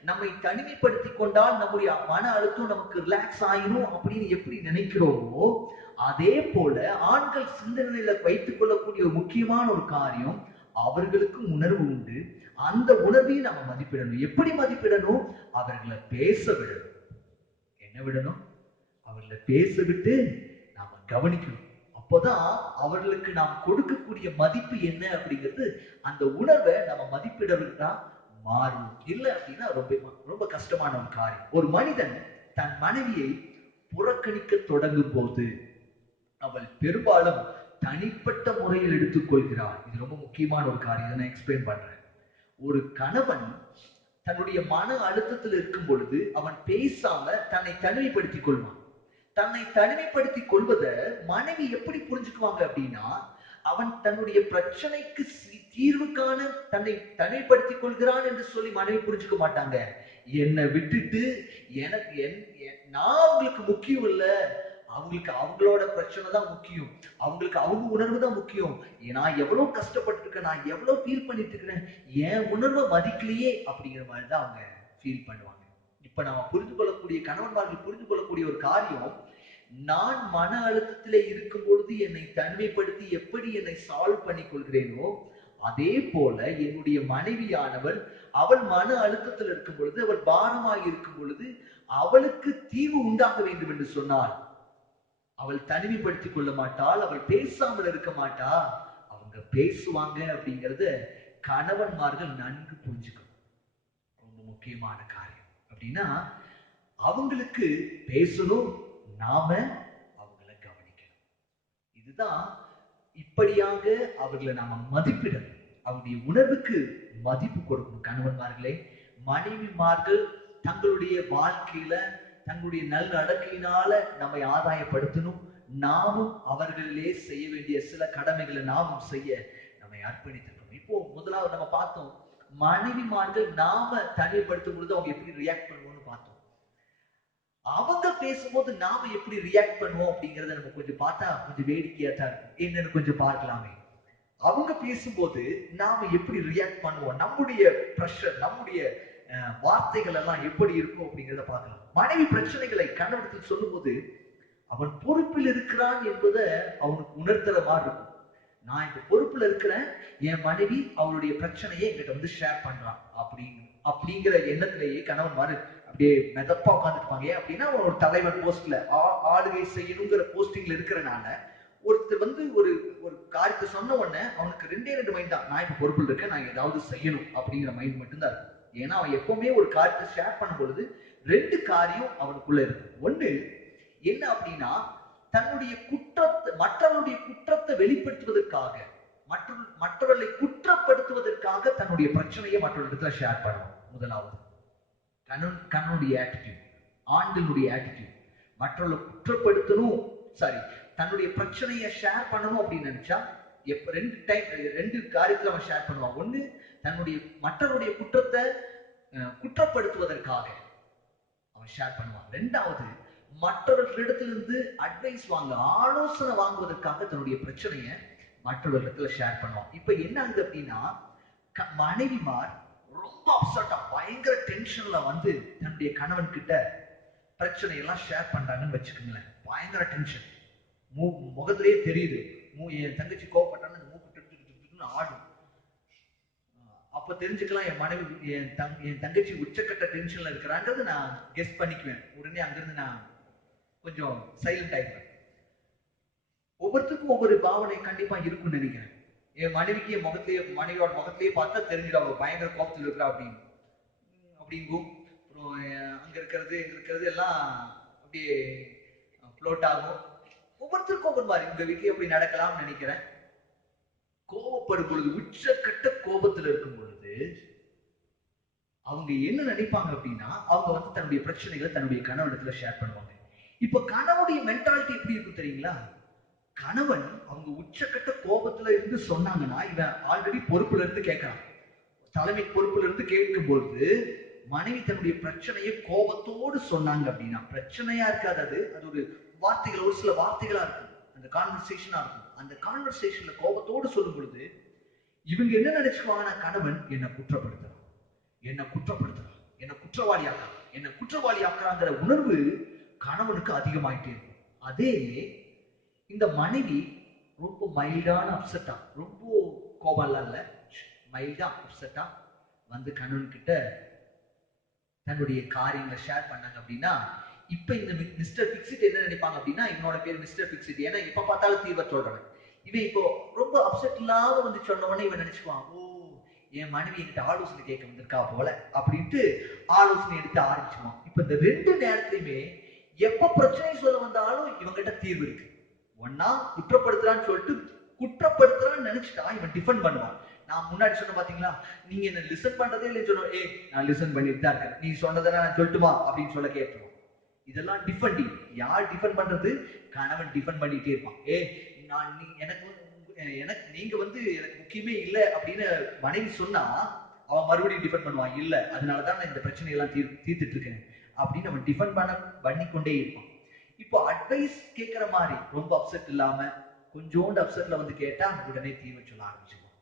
நம்மை தனிமைப்படுத்தி கொண்டால் நம்முடைய மன அழுத்தம் நமக்கு ரிலாக்ஸ் ஆயிரும் அப்படின்னு எப்படி நினைக்கிறோமோ, அதே போல ஆண்கள் சிந்தனையில வைத்துக் கொள்ளக்கூடிய ஒரு முக்கியமான ஒரு காரியம், அவர்களுக்கும் உணர்வு உண்டு. அந்த உணர்வையும் நம்ம மதிப்பிடணும். எப்படி மதிப்பிடணும்? அவர்களை பேச விடணும். என்ன விடணும்? அவர்களை பேச விட்டு நாம கவனிக்கணும். அப்போதான் அவர்களுக்கு நாம் கொடுக்கக்கூடிய மதிப்பு என்ன அப்படிங்கிறது, அந்த உணர்வை நம்ம மதிப்பிடறதுக்கு மாறும். இல்லை அப்படின்னா ரொம்ப ரொம்ப கஷ்டமான ஒரு காரியம். ஒரு மனிதன் தன் மனைவியை புறக்கணிக்க தொடங்கும் போது அவள் பெரும்பாலும் தனிப்பட்ட முறையில் எடுத்துக்கொள்கிறாள். இது ரொம்ப முக்கியமான ஒரு காரியம், நான் எக்ஸ்பிளைன் பண்றேன். ஒரு கணவன் தன்னுடைய மன அழுத்தத்தில் இருக்கும் பொழுது அவன் பேசாம தன்னை தனிமைப்படுத்திக் கொள்வான். தன்னை தனிமைப்படுத்திக் கொள்வத மனைவி எப்படி புரிஞ்சுக்குவாங்க அப்படின்னா, அவன் தன்னுடைய பிரச்சனைக்கு தீர்வு காண தன்னை தனிமைப்படுத்திக் கொள்கிறான் என்று சொல்லி மனைவி புரிஞ்சுக்க மாட்டாங்க. என்னை விட்டுட்டு எனக்கு நான் அவங்களுக்கு முக்கியம் இல்ல, அவங்களுக்கு அவங்களோட பிரச்சனை தான் முக்கியம், அவங்களுக்கு அவங்க உணர்வு தான் முக்கியம், நான் எவ்வளவு கஷ்டப்பட்டு இருக்கேன், நான் எவ்வளவு ஃபீல் பண்ணிட்டு இருக்கிறேன், என் உணர்வை மதிக்கலையே அப்படிங்கிற மாதிரி தான் அவங்க ஃபீல் பண்ணுவாங்க. இப்ப நாம புரிந்து கொள்ளக்கூடிய, கணவன்மார்கள் புரிந்து கொள்ளக்கூடிய ஒரு காரியம், நான் மன அழுத்தத்திலே இருக்கும் பொழுது என்னை தனிமைப்படுத்தி எப்படி என்னை சால்வ் பண்ணி கொள்கிறேனோ, அதே போல என்னுடைய மனைவியானவள் அவள் மன அழுத்தத்தில் இருக்கும் பொழுது, அவள் பாரமாக இருக்கும் பொழுது அவளுக்கு தீர்வு உண்டாக வேண்டும் என்று சொன்னால் அவள் தனிமைப்படுத்திக் கொள்ள மாட்டாள், அவள் பேசாமல் இருக்க மாட்டா. அவங்க பேசுவாங்க அப்படிங்கறத கணவன்மார்கள் நன்கு புரிஞ்சுக்கணும். ரொம்ப முக்கியமான காரியம் அப்படின்னா அவங்களுக்கு பேசணும், நாம அவங்கள கவனிக்கணும். இதுதான் இப்படியாக அவர்களை நாம மதிப்பிடணும், அவருடைய உணர்வுக்கு மதிப்பு கொடுக்கணும். கணவன்மார்களே, மனைவிமார்கள் தங்களுடைய வாழ்க்கையில தங்களுடைய நல் நடக்கையினால நம்மை ஆதாயப்படுத்தணும். நாமும் அவர்களிலே செய்ய வேண்டிய சில கடமைகளை நாமும் செய்ய நம்மை அர்ப்பணித்திருக்கணும். இப்போ முதலாவது நம்ம பார்த்தோம், மனைவிமார்கள் நாம தனிமைப்படுத்தும் பொழுது அவங்க எப்படி ரியாக்ட் பண்ணுவோம்னு பார்த்தோம். அவங்க பேசும்போது நாம எப்படி ரியாக்ட் பண்ணுவோம் அப்படிங்கறத நம்ம கொஞ்சம் பார்த்தா கொஞ்சம் வேடிக்கையா தான் இருக்கும். என்னன்னு கொஞ்சம் பார்க்கலாமே. அவங்க பேசும்போது நாம எப்படி ரியாக்ட் பண்ணுவோம், நம்முடைய பிரஷர், நம்முடைய வார்த்தைகள் எல்லாம் எப்படி இருக்கும் அப்படிங்கறத பார்க்கலாம். மனைவி பிரச்சனைகளை கணவனிடத்தில் சொல்லும் போது அவன் பொறுப்பில் இருக்கிறான் என்பதை அவனுக்கு உணர்த்துற மாதிரி இருக்கும். நான் இப்ப பொறுப்புல இருக்கிறேன், என் மனைவி அவளுடைய பிரச்சனையை என்கிட்ட வந்து ஷேர் பண்றான் அப்படிங்கிற எண்ணத்திலேயே கணவன் மாதிரி அப்படியே மெதப்பா உட்காந்துருப்பாங்க. ஏன் அப்படின்னா அவன் ஒரு தலைவன் போஸ்ட்ல ஆளுகை செய்யணுங்கிற போஸ்டிங்ல இருக்கிறனால ஒருத்தர் வந்து ஒரு ஒரு காரியத்தை சொன்ன உடனே அவனுக்கு ரெண்டு மைண்ட் தான். நான் இப்ப பொறுப்பில் இருக்கேன், நான் ஏதாவது செய்யணும் அப்படிங்கிற மைண்ட் மட்டும்தான் இருக்கும். ஏன்னா அவன் எப்பவுமே ஒரு காரியத்தை ஷேர் பண்ணும் பொழுது ரெண்டு காரியம் அவனுக்குள்ள இருக்கு. ஒண்ணு என்ன அப்படின்னா, தன்னுடைய குற்றத்தை, மற்றவருடைய குற்றத்தை வெளிப்படுத்துவதற்காக, மற்றவர்களை குற்றப்படுத்துவதற்காக தன்னுடைய பிரச்சனையை மற்றவர்களிடத்துல ஷேர் பண்ணுவோம். முதலாவது கணவனுடைய ஆட்டிடியூட், ஆண்களுடைய ஆட்டிடியூட். மற்றவர்களை குற்றப்படுத்தணும், சாரி, தன்னுடைய பிரச்சனையை ஷேர் பண்ணணும் அப்படின்னு நினைச்சா ரெண்டு காரியத்துல அவன் ஷேர் பண்ணுவான். ஒண்ணு தன்னுடைய மற்றவருடைய குற்றத்தை குற்றப்படுத்துவதற்காக அவன் ஷேர் பண்ணுவான். ரெண்டாவது மற்றவர்களிடத்திலிருந்து அட்வைஸ் வாங்க, ஆலோசனை வாங்குவதற்காக தன்னுடைய பிரச்சனையை மற்றவர்களிடத்துல ஷேர் பண்ணுவான். இப்ப என்ன ஆகுது அப்படின்னா, மனைவிமார் ரொம்ப அப்செட்டா பயங்கர டென்ஷன்ல வந்து தன்னுடைய கணவன் கிட்ட பிரச்சனை எல்லாம் ஷேர் பண்றாங்கன்னு வச்சுக்கோங்களேன். பயங்கர டென்ஷன், முகத்திலேயே தெரியுது. என் தங்கச்சி கோவப்பட்டான்னு மூக்கு ஆடும். அப்ப தெரிஞ்சுக்கலாம் என் மனைவி என் தங்கச்சி உச்சக்கட்ட டென்ஷன்ல இருக்கிறான்றது நான் கெஸ் பண்ணிக்குவேன். உடனே அங்கிருந்து நான் கொஞ்சம் சைலண்ட் ஆயிடுவேன். ஒவ்வொருத்தருக்கும் ஒவ்வொரு பாவனை கண்டிப்பா இருக்கும்னு நினைக்கிறேன். என் மனைவிக்கு என் மனைவியோட முகத்திலேயே பார்த்தா தெரிஞ்சிடும் அவ பயங்கர கோபத்தில் இருக்கிறா அப்படின்னு அப்படிங்கும். அப்புறம் அங்க இருக்கிறது எல்லாம் அப்படியே ஃப்ளோட் ஆகும். ஒவ்வொருத்தருக்கும் ஒவ்வொரு மாதிரி. உங்க வீட்லயே அப்படி நடக்கலாம்னு நினைக்கிறேன். கோபப்படும் பொழுது, உச்சக்கட்ட கோபத்துல இருக்கும் பொழுது அவங்க என்ன நினைப்பாங்க அப்படின்னா, அவங்க வந்து தன்னுடைய பிரச்சனைகளை தன்னுடைய கணவனிடத்துல ஷேர் பண்ணுவாங்க. இப்ப கணவனுடைய மென்டாலிட்டி எப்படி இருக்கும் தெரியுங்களா? கணவன் அவங்க உச்சக்கட்ட கோபத்துல இருந்து சொன்னாங்கன்னா இவன் ஆல்ரெடி பொறுப்புல இருந்து கேட்கறான். தலைமை பொறுப்புல இருந்து கேட்கும் பொழுது மனைவி தன்னுடைய பிரச்சனையை கோபத்தோடு சொன்னாங்க அப்படின்னா பிரச்சனையா இருக்காது. அது ஒரு வார்த்தைகள், ஒரு சில வார்த்தைகளா இருக்கும், அந்த கான்வர்சேஷனா இருக்கும். அந்த கான்வர்சேஷன்ல கோபத்தோடு சொல்லும் பொழுது இவங்க என்ன நினைச்சுக்குவாங்கன்னா, கணவன் என்ன குற்றப்படுத்துறான், என்ன குற்றவாளி ஆக்குறான், என்ன குற்றவாளி ஆக்குறாங்கிற உணர்வு கணவனுக்கு அதிகமாயிட்டே இருக்கும். அதே இந்த மனைவி ரொம்ப மைல்டான அப்செட்டா, ரொம்ப கோபம்லாம் இல்ல, மைல்டா அப்செட்டா வந்து கணவன் கிட்ட தன்னுடைய காரியங்களை ஷேர் பண்ணாங்க அப்படின்னா, இப்ப இந்த மிஸ்டர் பிக்சிட் என்ன நினைப்பாங்க அப்படின்னா, இவனோட பேர் மிஸ்டர் பிக்சிட், ஏன்னா எப்ப பார்த்தாலும் தீர்வை சொல்றவன். இவன் இப்போ ரொம்ப அப்செட் இல்லாம வந்து சொன்ன உடனே இவன் நினைச்சுக்குவான், ஓ என் மனைவி என்கிட்ட ஆலோசனை கேட்க வந்திருக்கா போல அப்படின்ட்டு ஆலோசனை எடுத்து ஆரம்பிச்சுவான். இப்ப இந்த ரெண்டு நேரத்திலுமே எப்ப பிரச்சனை சொல்ல வந்தாலும் இவங்கிட்ட தீர்வு இருக்கு. ஒன்னா குற்றப்படுத்துறான்னு சொல்லிட்டு குற்றப்படுத்துறான்னு நினைச்சுட்டா இவன் டிஃபெண்ட் பண்ணுவான். நான் முன்னாடி சொன்ன பாத்தீங்களா, நீங்க என்ன லிசன் பண்றதே இல்லைன்னு சொன்ன, நான் லிசன் பண்ணிட்டு தான் இருக்கேன், நீ சொன்னதை நான் சொல்லட்டுமா அப்படின்னு சொல்ல கேட்டுருவான். இதெல்லாம் டிஃபெண்டிங். யார் டிஃபெண்ட் பண்றது? கணவன் டிஃபெண்ட் பண்ணிட்டே இருப்பான். நான் எனக்கு நீங்க வந்து எனக்கு முக்கியமே இல்லை அப்படின்னு மனைவி சொன்னா அவன் மறுபடியும் டிஃபெண்ட் பண்ணுவான். இல்ல, அதனாலதான் நான் இந்த பிரச்சனையெல்லாம் தீர்த்துட்டு இருக்கேன் அப்படின்னு அவன் டிஃபெண்ட் பண்ணிக்கொண்டே இருப்பான். இப்போ அட்வைஸ் கேட்கிற மாதிரி ரொம்ப அப்செட் இல்லாம கொஞ்சோண்டு அப்செட்ல வந்து கேட்டா உடனே தீர்வு சொல்ல ஆரம்பிச்சிருவான்.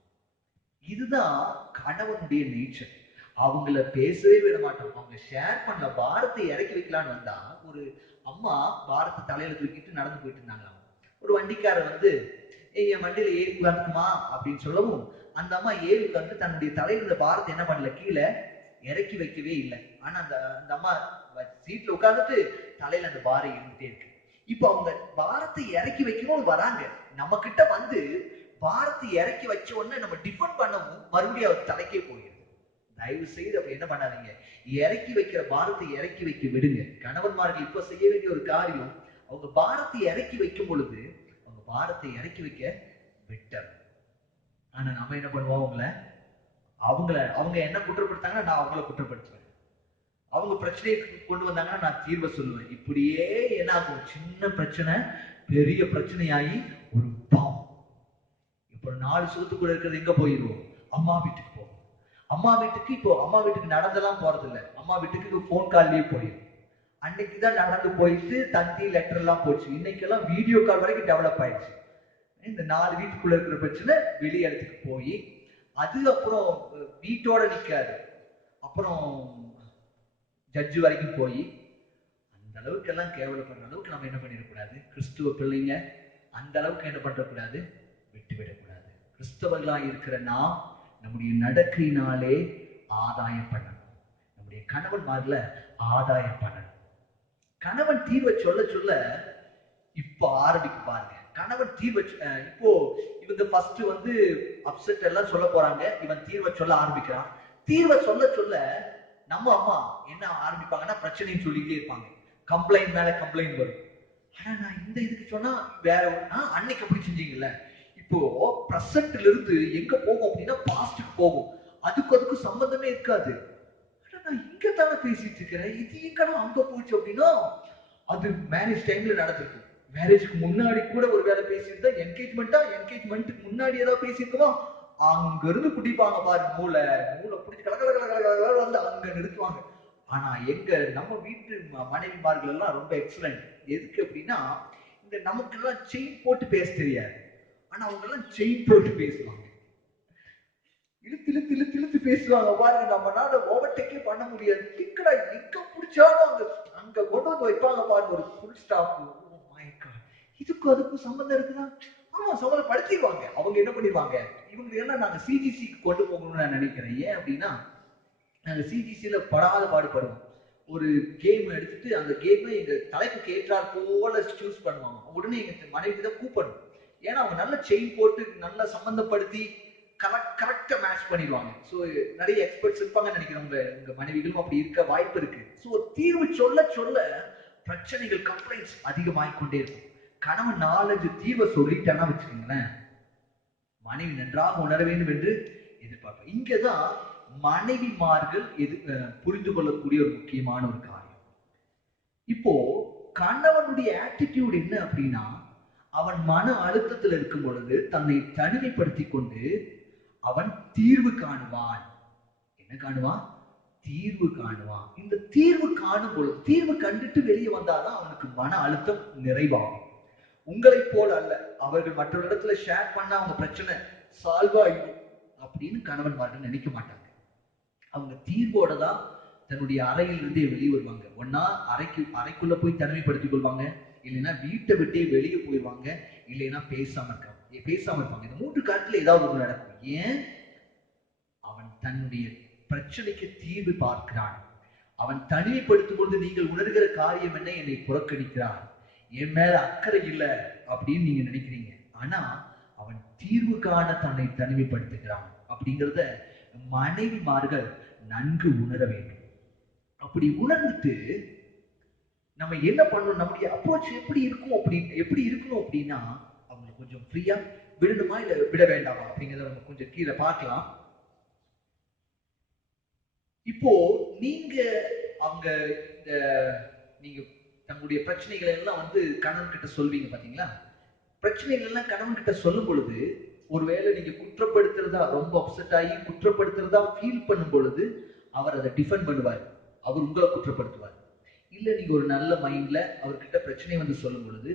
இதுதான் கணவனுடைய நேச்சர். அவங்கள பேசவே விட மாட்டோம். அவங்க ஷேர் பண்ண பாரத்தை இறக்கி வைக்கலான்னு வந்தா, ஒரு அம்மா பாரத்தை தலையில தூக்கிட்டு நடந்து போயிட்டு இருந்தாங்க. ஒரு வண்டிக்காரர் வந்து என் வண்டியில ஏறி உட்காந்துக்குமா அப்படின்னு சொல்லவும் அந்த அம்மா ஏறி உட்கார்ந்து தன்னுடைய தலையில இருந்த பாரத்தை என்ன பண்ணல, கீழே இறக்கி வைக்கவே இல்லை. ஆனா அந்த அந்த அம்மா சீட்ல உட்கார்ந்துட்டு தலையில அந்த பாரம் இருந்துட்டே இருக்கு. இப்ப அவங்க பாரத்தை இறக்கி வைக்கணும்னு வராங்க, நம்ம கிட்ட வந்து பாரத்தை இறக்கி வச்ச உடனே நம்ம டிஃபன் பண்ணவும் மறுபடியும் அவர் தலைக்கே போயிடுது. தயவு செய்து அப்படி என்ன பண்ணாதீங்க. இறக்கி வைக்கிற பாரத்தை இறக்கி வைக்க விடுங்க. கணவன்மார்கள் இப்ப செய்ய வேண்டிய ஒரு காரியம், அவங்க பாரத்தை இறக்கி வைக்கும் பொழுது அவங்க பாரத்தை இறக்கி வைக்க விட்டர். ஆனா நம்ம என்ன பண்ணுவோம், அவங்க என்ன குற்றப்படுத்தாங்கன்னா நான் அவங்கள குற்றப்படுத்துவேன். அவங்க பிரச்சனையை கொண்டு வந்தாங்கன்னா நான் தீர்வை சொல்லுவேன். இப்படியே என்ன ஆகும், சின்ன பிரச்சனை பெரிய பிரச்சனையாகி ஒரு பாவம். இப்போ 4 சுகத்துக்குள்ள இருக்கிறது எங்க போயிரும், அம்மா வீட்டுக்கு போகும். அம்மா வீட்டுக்கு இப்போ அம்மா வீட்டுக்கு நடந்தெல்லாம் போறது இல்லை, அம்மா வீட்டுக்கு போன் கால்லயே போயிடும். அன்னைக்குதான் நடந்து போயிட்டு தந்தி லெட்டர் எல்லாம் போச்சு. இன்னைக்கெல்லாம் வீடியோ கால் வரைக்கும் டெவலப் ஆயிடுச்சு. இந்த 4 வீட்டுக்குள்ள இருக்கிற பிரச்சனை வெளி இடத்துக்கு போய் அது அப்புறம் வீட்டோட நிக்காது, அப்புறம் ஜட்ஜு வரைக்கும் போய் அந்த அளவுக்கு எல்லாம் கேவலப்படுற அளவுக்கு நம்ம என்ன பண்ணிடக்கூடாது, கிறிஸ்துவ பிள்ளைங்க அந்த அளவுக்கு என்ன பண்றக்கூடாது, விட்டுவிடக்கூடாது. கிறிஸ்தவர்களா இருக்கிற நாம் நம்முடைய நடக்கையினாலே ஆதாயம் பண்ணணும். நம்முடைய கணவன்மார்ல ஆதாயம் பண்ணணும். கணவன் தீர்வை சொல்ல சொல்ல இப்ப ஆரம்பிக்கு பாருங்க. கணவன் தீர்வை இப்போ இவங்க ஃபர்ஸ்ட் வந்து அப்செட் எல்லாம் சொல்ல போறாங்க, இவன் தீர்வை சொல்ல ஆரம்பிக்கிறான். தீர்வை சொல்ல சொல்ல நம்ம அம்மா என்ன ஆரம்பிப்பாங்கன்னா பிரச்சனைன்னு சொல்லிட்டே இருப்பாங்க. கம்ப்ளைண்ட் மேல கம்ப்ளைண்ட் வரும். ஆனா நான் இந்த இதுக்கு சொன்னா வேற அன்னைக்கு அப்படி செஞ்சீங்கல்ல. இப்போ பிரசன்ட்ல இருந்து எங்க போகும் அப்படின்னா பாஸ்டுக்கு போகும். அதுக்கும் சம்பந்தமே இருக்காது. நான் இங்க தானே பேசிட்டு இருக்கிறேன், இது எங்கடா அங்க போச்சு அப்படின்னா அது மேரேஜ் டைம்ல நடந்திருக்கும். மேரேஜ்க்கு முன்னாடி கூட ஒரு வேலை பேசியிருந்தா என்கேஜ்மெண்ட்டுக்கு முன்னாடி ஏதாவது பேசியிருக்கோமா, அங்க இருந்து குடிப்பாங்க பாரு, மூளை பிடிச்சி கலகல வந்து அங்க நிறுத்துவாங்க. ஆனா எங்க நம்ம வீட்டு மனைவிமார்கள் எல்லாம் ரொம்ப எக்ஸலண்ட். எதுக்கு அப்படின்னா இந்த நமக்கு எல்லாம் செயின் போட்டு பேச தெரியாது, ஆனா அவங்க எல்லாம் செயின் போட்டு பேசுவாங்க. இழுத்து இழுத்து இழுத்து இழுத்து பேசுவாங்க பாருங்க, நம்மளால ஓவர்டேக்கே பண்ண முடியாது. டிக்கடா எங்க பிடிச்சாலும் அங்க அங்க கொண்டு வந்து வைப்பாங்க பாருங்க ஒரு full stop. Oh my god, இதுக்கும் அதுக்கும் சம்பந்தம் இருக்குதா? ஆமா, சம்பந்தப்படுத்திடுவாங்க. அவங்க என்ன பண்ணிடுவாங்க, இவங்களுக்கு எல்லாம் நாங்க சிஜிசிக்கு கொண்டு போகணும்னு நான் நினைக்கிறேன். ஏன் அப்படின்னா நாங்க சிஜிசியில படாத பாடுபடுவோம். ஒரு கேம் எடுத்துட்டு அந்த கேமை எங்க தலைப்புக்கு ஏற்றால் போல சூஸ் பண்ணுவாங்க. உடனே எங்க மனைவி தான் கூப்பிடணும். ஏன்னா அவங்க நல்ல செயின் போட்டு நல்லா சம்பந்தப்படுத்தி கரெக்டா மேட்ச் பண்ணிடுவாங்க. சோ நிறைய எக்ஸ்பர்ட்ஸ் இருப்பாங்கன்னு நினைக்கிறேன். உங்க மனைவிகளும் அப்படி இருக்க வாய்ப்பு இருக்கு. சோ தீர்வு சொல்ல சொல்ல பிரச்சனைகள் கம்ப்ளைண்ட்ஸ் அதிகமாகிக்கொண்டே இருக்கும். கணவன் 4-5 தீர்வை சொல்லிட்டானா வச்சுக்கோங்களேன், மனைவி நன்றாக உணர வேண்டும் என்று எதிர்பார்ப்பேன். இங்கதான் மனைவிமார்கள் புரிந்து கொள்ளக்கூடிய ஒரு முக்கியமான ஒரு காரியம். இப்போ கணவனுடைய ஆட்டிடியூட் என்ன அப்படின்னா, அவன் மன அழுத்தத்தில் இருக்கும் பொழுது தன்னை தனிமைப்படுத்தி கொண்டு அவன் தீர்வு காணுவான். என்ன காணுவான்? தீர்வு காணுவான். இந்த தீர்வு காணும் பொழுது, தீர்வு கண்டுட்டு வெளியே வந்தாதான் அவனுக்கு மன அழுத்தம் நிறைவாகும். உங்களை போல அல்ல, அவர்கள் மற்றொரு இடத்துல ஷேர் பண்ண அவங்க பிரச்சனை சால்வ் ஆகும் அப்படின்னு கணவன்மார்கள் நினைக்க மாட்டாங்க. அவங்க தீர்வோட தான் தன்னுடைய அறையிலிருந்தே வெளியே வருவாங்க. ஒன்னா அறைக்குள்ள போய் தனிமைப்படுத்திக் கொள்வாங்க, இல்லைன்னா வீட்டை விட்டே வெளியே போயிடுவாங்க, இல்லைன்னா பேசாம இருப்பாங்க. இந்த 3 காலத்துல ஏதாவது ஒண்ணு நடக்கும். ஏன்? அவன் தன்னுடைய பிரச்சனைக்கு தீர்வு பார்க்கிறான். அவன் தனிமைப்படுத்தும் பொழுது நீங்கள் உணர்கிற காரியம் என்ன, என்னை புறக்கணிக்கிறான், என் மேல அக்கறை இல்லை அப்படின்னு நீங்க நினைக்கிறீங்க. ஆனா அவன் தீர்வு காண தன்னை தனிமைப்படுத்துகிறான் அப்படிங்கிறத மனைவிமார்கள் நன்கு உணர வேண்டும். அப்படி உணர்ந்துட்டு நம்ம என்ன பண்ணணும், நம்முடைய அப்ரோச் எப்படி இருக்கணும் அப்படின்னா, அவங்களை கொஞ்சம் ஃப்ரீயா விடணுமா இல்ல விட வேண்டாமா அப்படிங்கிறத நம்ம கொஞ்சம் கீழே பார்க்கலாம். இப்போ நீங்க அவங்க இந்த நீங்க தங்களுடைய பிரச்சனைகளை எல்லாம் வந்து கணவன் கிட்ட சொல்வீங்க பாத்தீங்களா. பிரச்சனைகள் எல்லாம் கணவன் கிட்ட சொல்லும் பொழுது ஒருவேளை நீங்க குற்றப்படுத்துறதா ரொம்ப அப்செட் ஆகி குற்றப்படுத்துறதா ஃபீல் பண்ணும் பொழுது அவர் அதை டிஃபெண்ட் பண்ணுவார், அவர் உங்களை குற்றப்படுத்துவார். இல்ல நீங்க ஒரு நல்ல மைண்ட்ல அவர்கிட்ட பிரச்சனை வந்து சொல்லும் பொழுது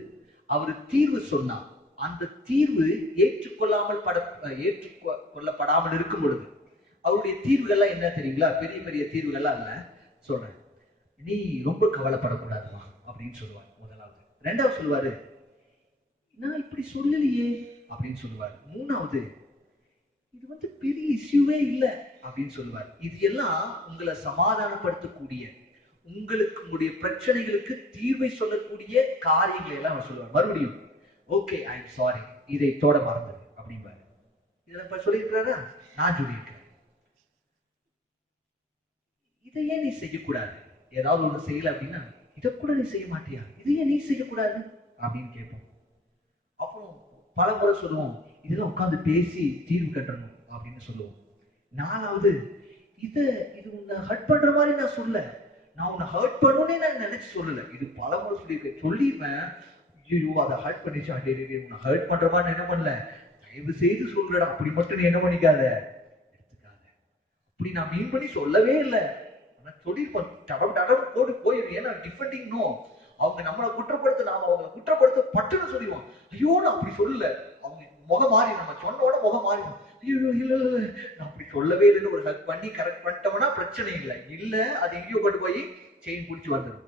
அவர் தீர்வு சொன்னா அந்த தீர்வு ஏற்றுக்கொள்ளப்படாமல் இருக்கும் பொழுது அவருடைய தீர்வுகள்லாம் என்ன தெரியுங்களா? பெரிய பெரிய தீர்வுகள்லாம் இல்ல, சொல்றேன். நீ ரொம்ப கவலைப்படக்கூடாதுமா அப்படின்னு சொல்லுவார் முதலாவது. ரெண்டாவது சொல்லுவாரு, நான் இப்படி சொல்லலையே, அப்படின்னு சொல்லுவார். மூணாவது, இது பெரிய இஷ்யூவே இல்லை அப்படின்னு சொல்லுவார். இது எல்லாம் உங்களை சமாதானப்படுத்தக்கூடிய, உங்களுக்கு உங்களுடைய பிரச்சனைகளுக்கு தீர்வை சொல்லக்கூடிய காரியங்களை எல்லாம் அவர் சொல்லுவார். மறுபடியும் ஓகே, ஐ எம் சாரி, இதை தோட மறந்தது அப்படிம்பாரு. இதெல்லாம் சொல்லியிருக்கிறாரா? நான் சொல்லியிருக்கிறேன். இதையே நீ செய்யக்கூடாது. ஏதாவது ஒண்ணு செய்யல அப்படின்னா, இதை கூட நீ செய்ய மாட்டியா, இதையே நீ செய்யக்கூடாது அப்படின்னு கேட்போம். அப்புறம் பல முறை சொல்லுவோம், இதெல்லாம் உட்காந்து பேசி தீர்வு கட்டணும் அப்படின்னு சொல்லுவோம். நாலாவது, இது உன்னை ஹர்ட் பண்ற மாதிரி நான் சொல்ல, நான் உன்னை ஹர்ட் பண்ணுனே நான் நினைச்சு சொல்லல. இது பல முறை சொல்லியிருக்கேன். சொல்லிடுவேன், ஐயோ அதை ஹர்ட் பண்ணிச்சு, அடே உன்னை ஹர்ட் பண்ற மாதிரி என்ன பண்ணல, தயவு செய்து சொல்றடா, அப்படி மட்டும் நீ என்ன பண்ணிக்காத, எடுத்துக்காத. அப்படி நான் மீன் பண்ணி சொல்லவே இல்லை, சொல்லியிருப்போம். டடம் டடம் போட்டு போயிடும். ஏன்னா டிஃபெண்டிங் நோ, அவங்க நம்மளை குற்றப்படுத்த, நாம அவங்களை குற்றப்படுத்த பட்டுன்னு சொல்லிடுவோம். ஐயோ நான் அப்படி சொல்லல, அவங்க முகம் மாறி, நம்ம சொன்னோட முகம் மாறிடும். ஐயோ இல்ல இல்ல நான் அப்படி சொல்லவே இல்லைன்னு ஒரு ஹக் பண்ணி கரெக்ட் பண்ணிட்டோம்னா பிரச்சனை இல்லை. இல்ல அது எங்கேயோ கொண்டு போய் செயின் பிடிச்சி வந்துடும்.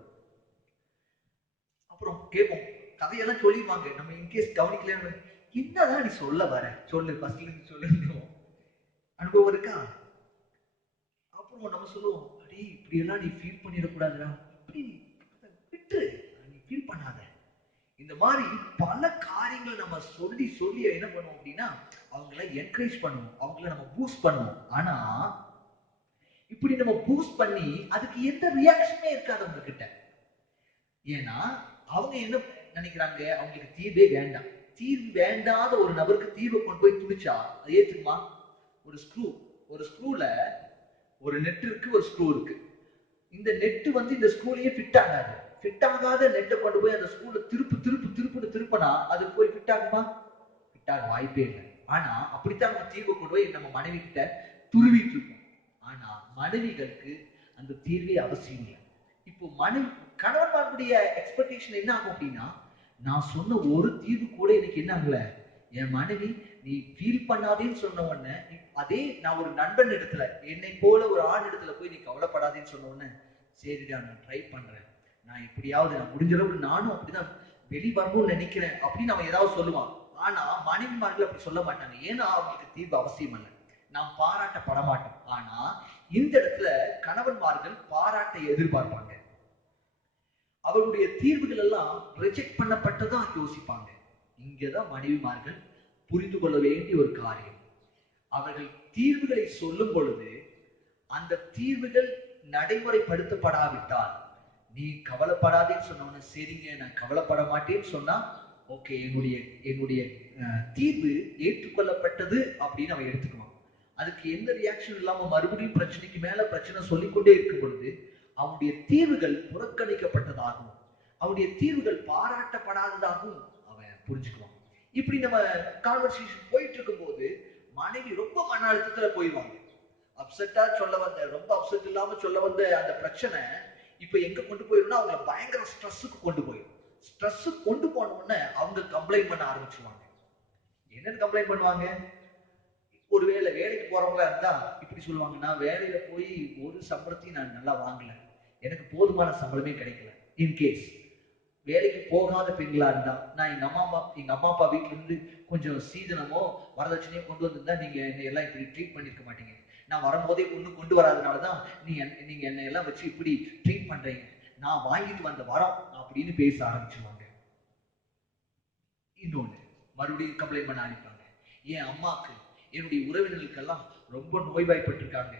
அப்புறம் கேட்போம், கதையெல்லாம் சொல்லிடுவாங்க. நம்ம இன்கேஸ் கவனிக்கல, என்னதான் நீ சொல்ல வர, சொல்லு ஃபர்ஸ்ட்ல இருந்து சொல்லு. அனுபவம் இருக்கா? அப்புறம் நம்ம சொல்லுவோம், அடே இப்படி எல்லாம் நீ ஃபீல் பண்ணிடக்கூடாதுடா, இப்படி விட்டு நீ ஃபீல் பண்ணாத. இந்த மாதிரி பல காரியங்களை நம்ம சொல்லி சொல்லி என்ன பண்ணுவோம் அப்படின்னா, அவங்கள என்கரேஜ் பண்ணுவோம், அவங்கள நம்ம பூஸ்ட் பண்ணுவோம். ஆனா இப்படி நம்ம பூஸ்ட் பண்ணி அதுக்கு எந்த ரியாக்ஷனுமே இருக்காது அவங்க கிட்ட. ஏன்னா அவங்க என்ன நினைக்கிறாங்க, அவங்களுக்கு தீர்வே வேண்டாம். தீர்வு வேண்டாத ஒரு நபருக்கு தீர்வை கொண்டு போய் துணிச்சா அது ஏத்துக்குமா? ஒரு ஸ்க்ரூல ஒரு நெட் இருக்கு, ஒரு ஸ்க்ரூ இருக்கு. இந்த நெட் இந்த ஸ்க்ரூலயே ஃபிட் ஆகாது. ஃபிட் ஆகாத நெட்டை கொண்டு போய் அந்த ஸ்க்ரூல திருப்புன்னு திருப்பினா அது போய் ஃபிட் ஆகுமா? ஃபிட் ஆக வாய்ப்பே இல்லை. ஆனா அப்படித்தான் நம்ம தீர்வை கொண்டு போய் நம்ம மனைவி கிட்ட துருவிட்டு இருக்கோம். ஆனா மனைவிகளுக்கு அந்த தீர்வே அவசியம் இல்லை. இப்போ கணவன்மார்களுடைய எக்ஸ்பெக்டேஷன் என்ன ஆகும் அப்படின்னா, நான் சொன்ன ஒரு தீர்வு கூட எனக்கு என்ன ஆகல, என் மனைவி நீ ஃபீல் பண்ணாதேன்னு சொன்ன உடனே, அதே நான் ஒரு நண்பன் இடத்துல, என்னை போல ஒரு ஆண் இடத்துல போய் நீ கவலைப்படாதேன்னு சொன்ன உடனே, சரிடா நான் ட்ரை பண்றேன், நான் எப்படியாவது நான் முடிஞ்ச அளவுக்கு நானும் அப்படிதான் வெளி வரணும்னு நினைக்கிறேன் அப்படின்னு அவன் ஏதாவது சொல்லுவான். ஆனா மனைவிமார்கள் அப்படி சொல்ல மாட்டாங்க. ஏன்னா அவங்களுக்கு தீர்வு அவசியம் அல்ல, நாம் பாராட்டப்பட மாட்டோம். ஆனா இந்த இடத்துல கணவன்மார்கள் பாராட்டை எதிர்பார்ப்பாங்க. அவருடைய தீர்வுகள் எல்லாம் ரிஜெக்ட் பண்ணப்பட்டதா யோசிப்பாங்க. இங்கதான் மனைவிமார்கள் புரிந்து கொள்ள வேண்டிய ஒரு காரியம். அவர்கள் தீர்வுகளை சொல்லும் பொழுது அந்த தீர்வுகள் நடைமுறைப்படுத்தப்படாவிட்டால், நீ கவலைப்படாதேன்னு சொன்ன சரிங்க நான் கவலைப்பட மாட்டேன்னு சொன்னா ஓகே, என்னுடைய தீர்வு ஏற்றுக்கொள்ளப்பட்டது அப்படின்னு அவன் எடுத்துக்குவான். அதுக்கு எந்த ரியாக்ஷன் இல்லாம மறுபடியும் பிரச்சனைக்கு மேல பிரச்சனை சொல்லிக்கொண்டே இருக்கும் பொழுது அவனுடைய தீர்வுகள் புறக்கணிக்கப்பட்டதாகவும் அவனுடைய தீர்வுகள் பாராட்டப்படாததாகவும் அவன் புரிஞ்சுக்குவான். இப்படி நம்ம கான்வர்சேஷன் போயிட்டு இருக்கும் போது மனைவி ரொம்ப மன அழுத்தத்துல போயிடுவாங்க. அப்செட்டா சொல்ல வந்த, ரொம்ப அப்செட் இல்லாம சொல்ல வந்த அந்த பிரச்சனை இப்ப எங்க கொண்டு போயிரும்னா அவங்களை பயங்கர ஸ்ட்ரெஸ்ஸுக்கு கொண்டு போயிடும். ஸ்ட்ரெஸ் கொண்டு போன உடனே அவங்க கம்ப்ளைண்ட் பண்ண ஆரம்பிச்சிருவாங்க. என்னன்னு கம்ப்ளைண்ட் பண்ணுவாங்க? ஒருவேளை வேலைக்கு போறவங்களா இருந்தா இப்படி சொல்லுவாங்க, நான் வேலையில போய் ஒரு சம்பளத்தையும் நான் நல்லா வாங்கல, எனக்கு போதுமான சம்பளமே கிடைக்கல. இன்கேஸ் வேலைக்கு போகாத பெண்களா இருந்தா, நான் எங்க அம்மா அப்பா வீட்டுல இருந்து கொஞ்சம் சீதனமோ வரதட்சணையோ கொண்டு வந்திருந்தா நீங்க என்னை எல்லாம் இப்படி ட்ரீட் பண்ணிருக்க மாட்டீங்க. நான் வரும்போதே ஒன்னும் கொண்டு வராதனாலதான் நீங்க என்னை எல்லாம் வச்சு இப்படி ட்ரீட் பண்றீங்க, நான் வாங்கிட்டு வந்த வரோம் அப்படின்னு பேச ஆரம்பிச்சிருவாங்க. இன்னொன்னு மறுபடியும் கம்ப்ளைண்ட் பண்ண ஆரம்பிப்பாங்க, என் அம்மாக்கு என்னுடைய உறவினர்களுக்கெல்லாம் ரொம்ப நோய்வாய்ப்பட்டிருக்காங்க,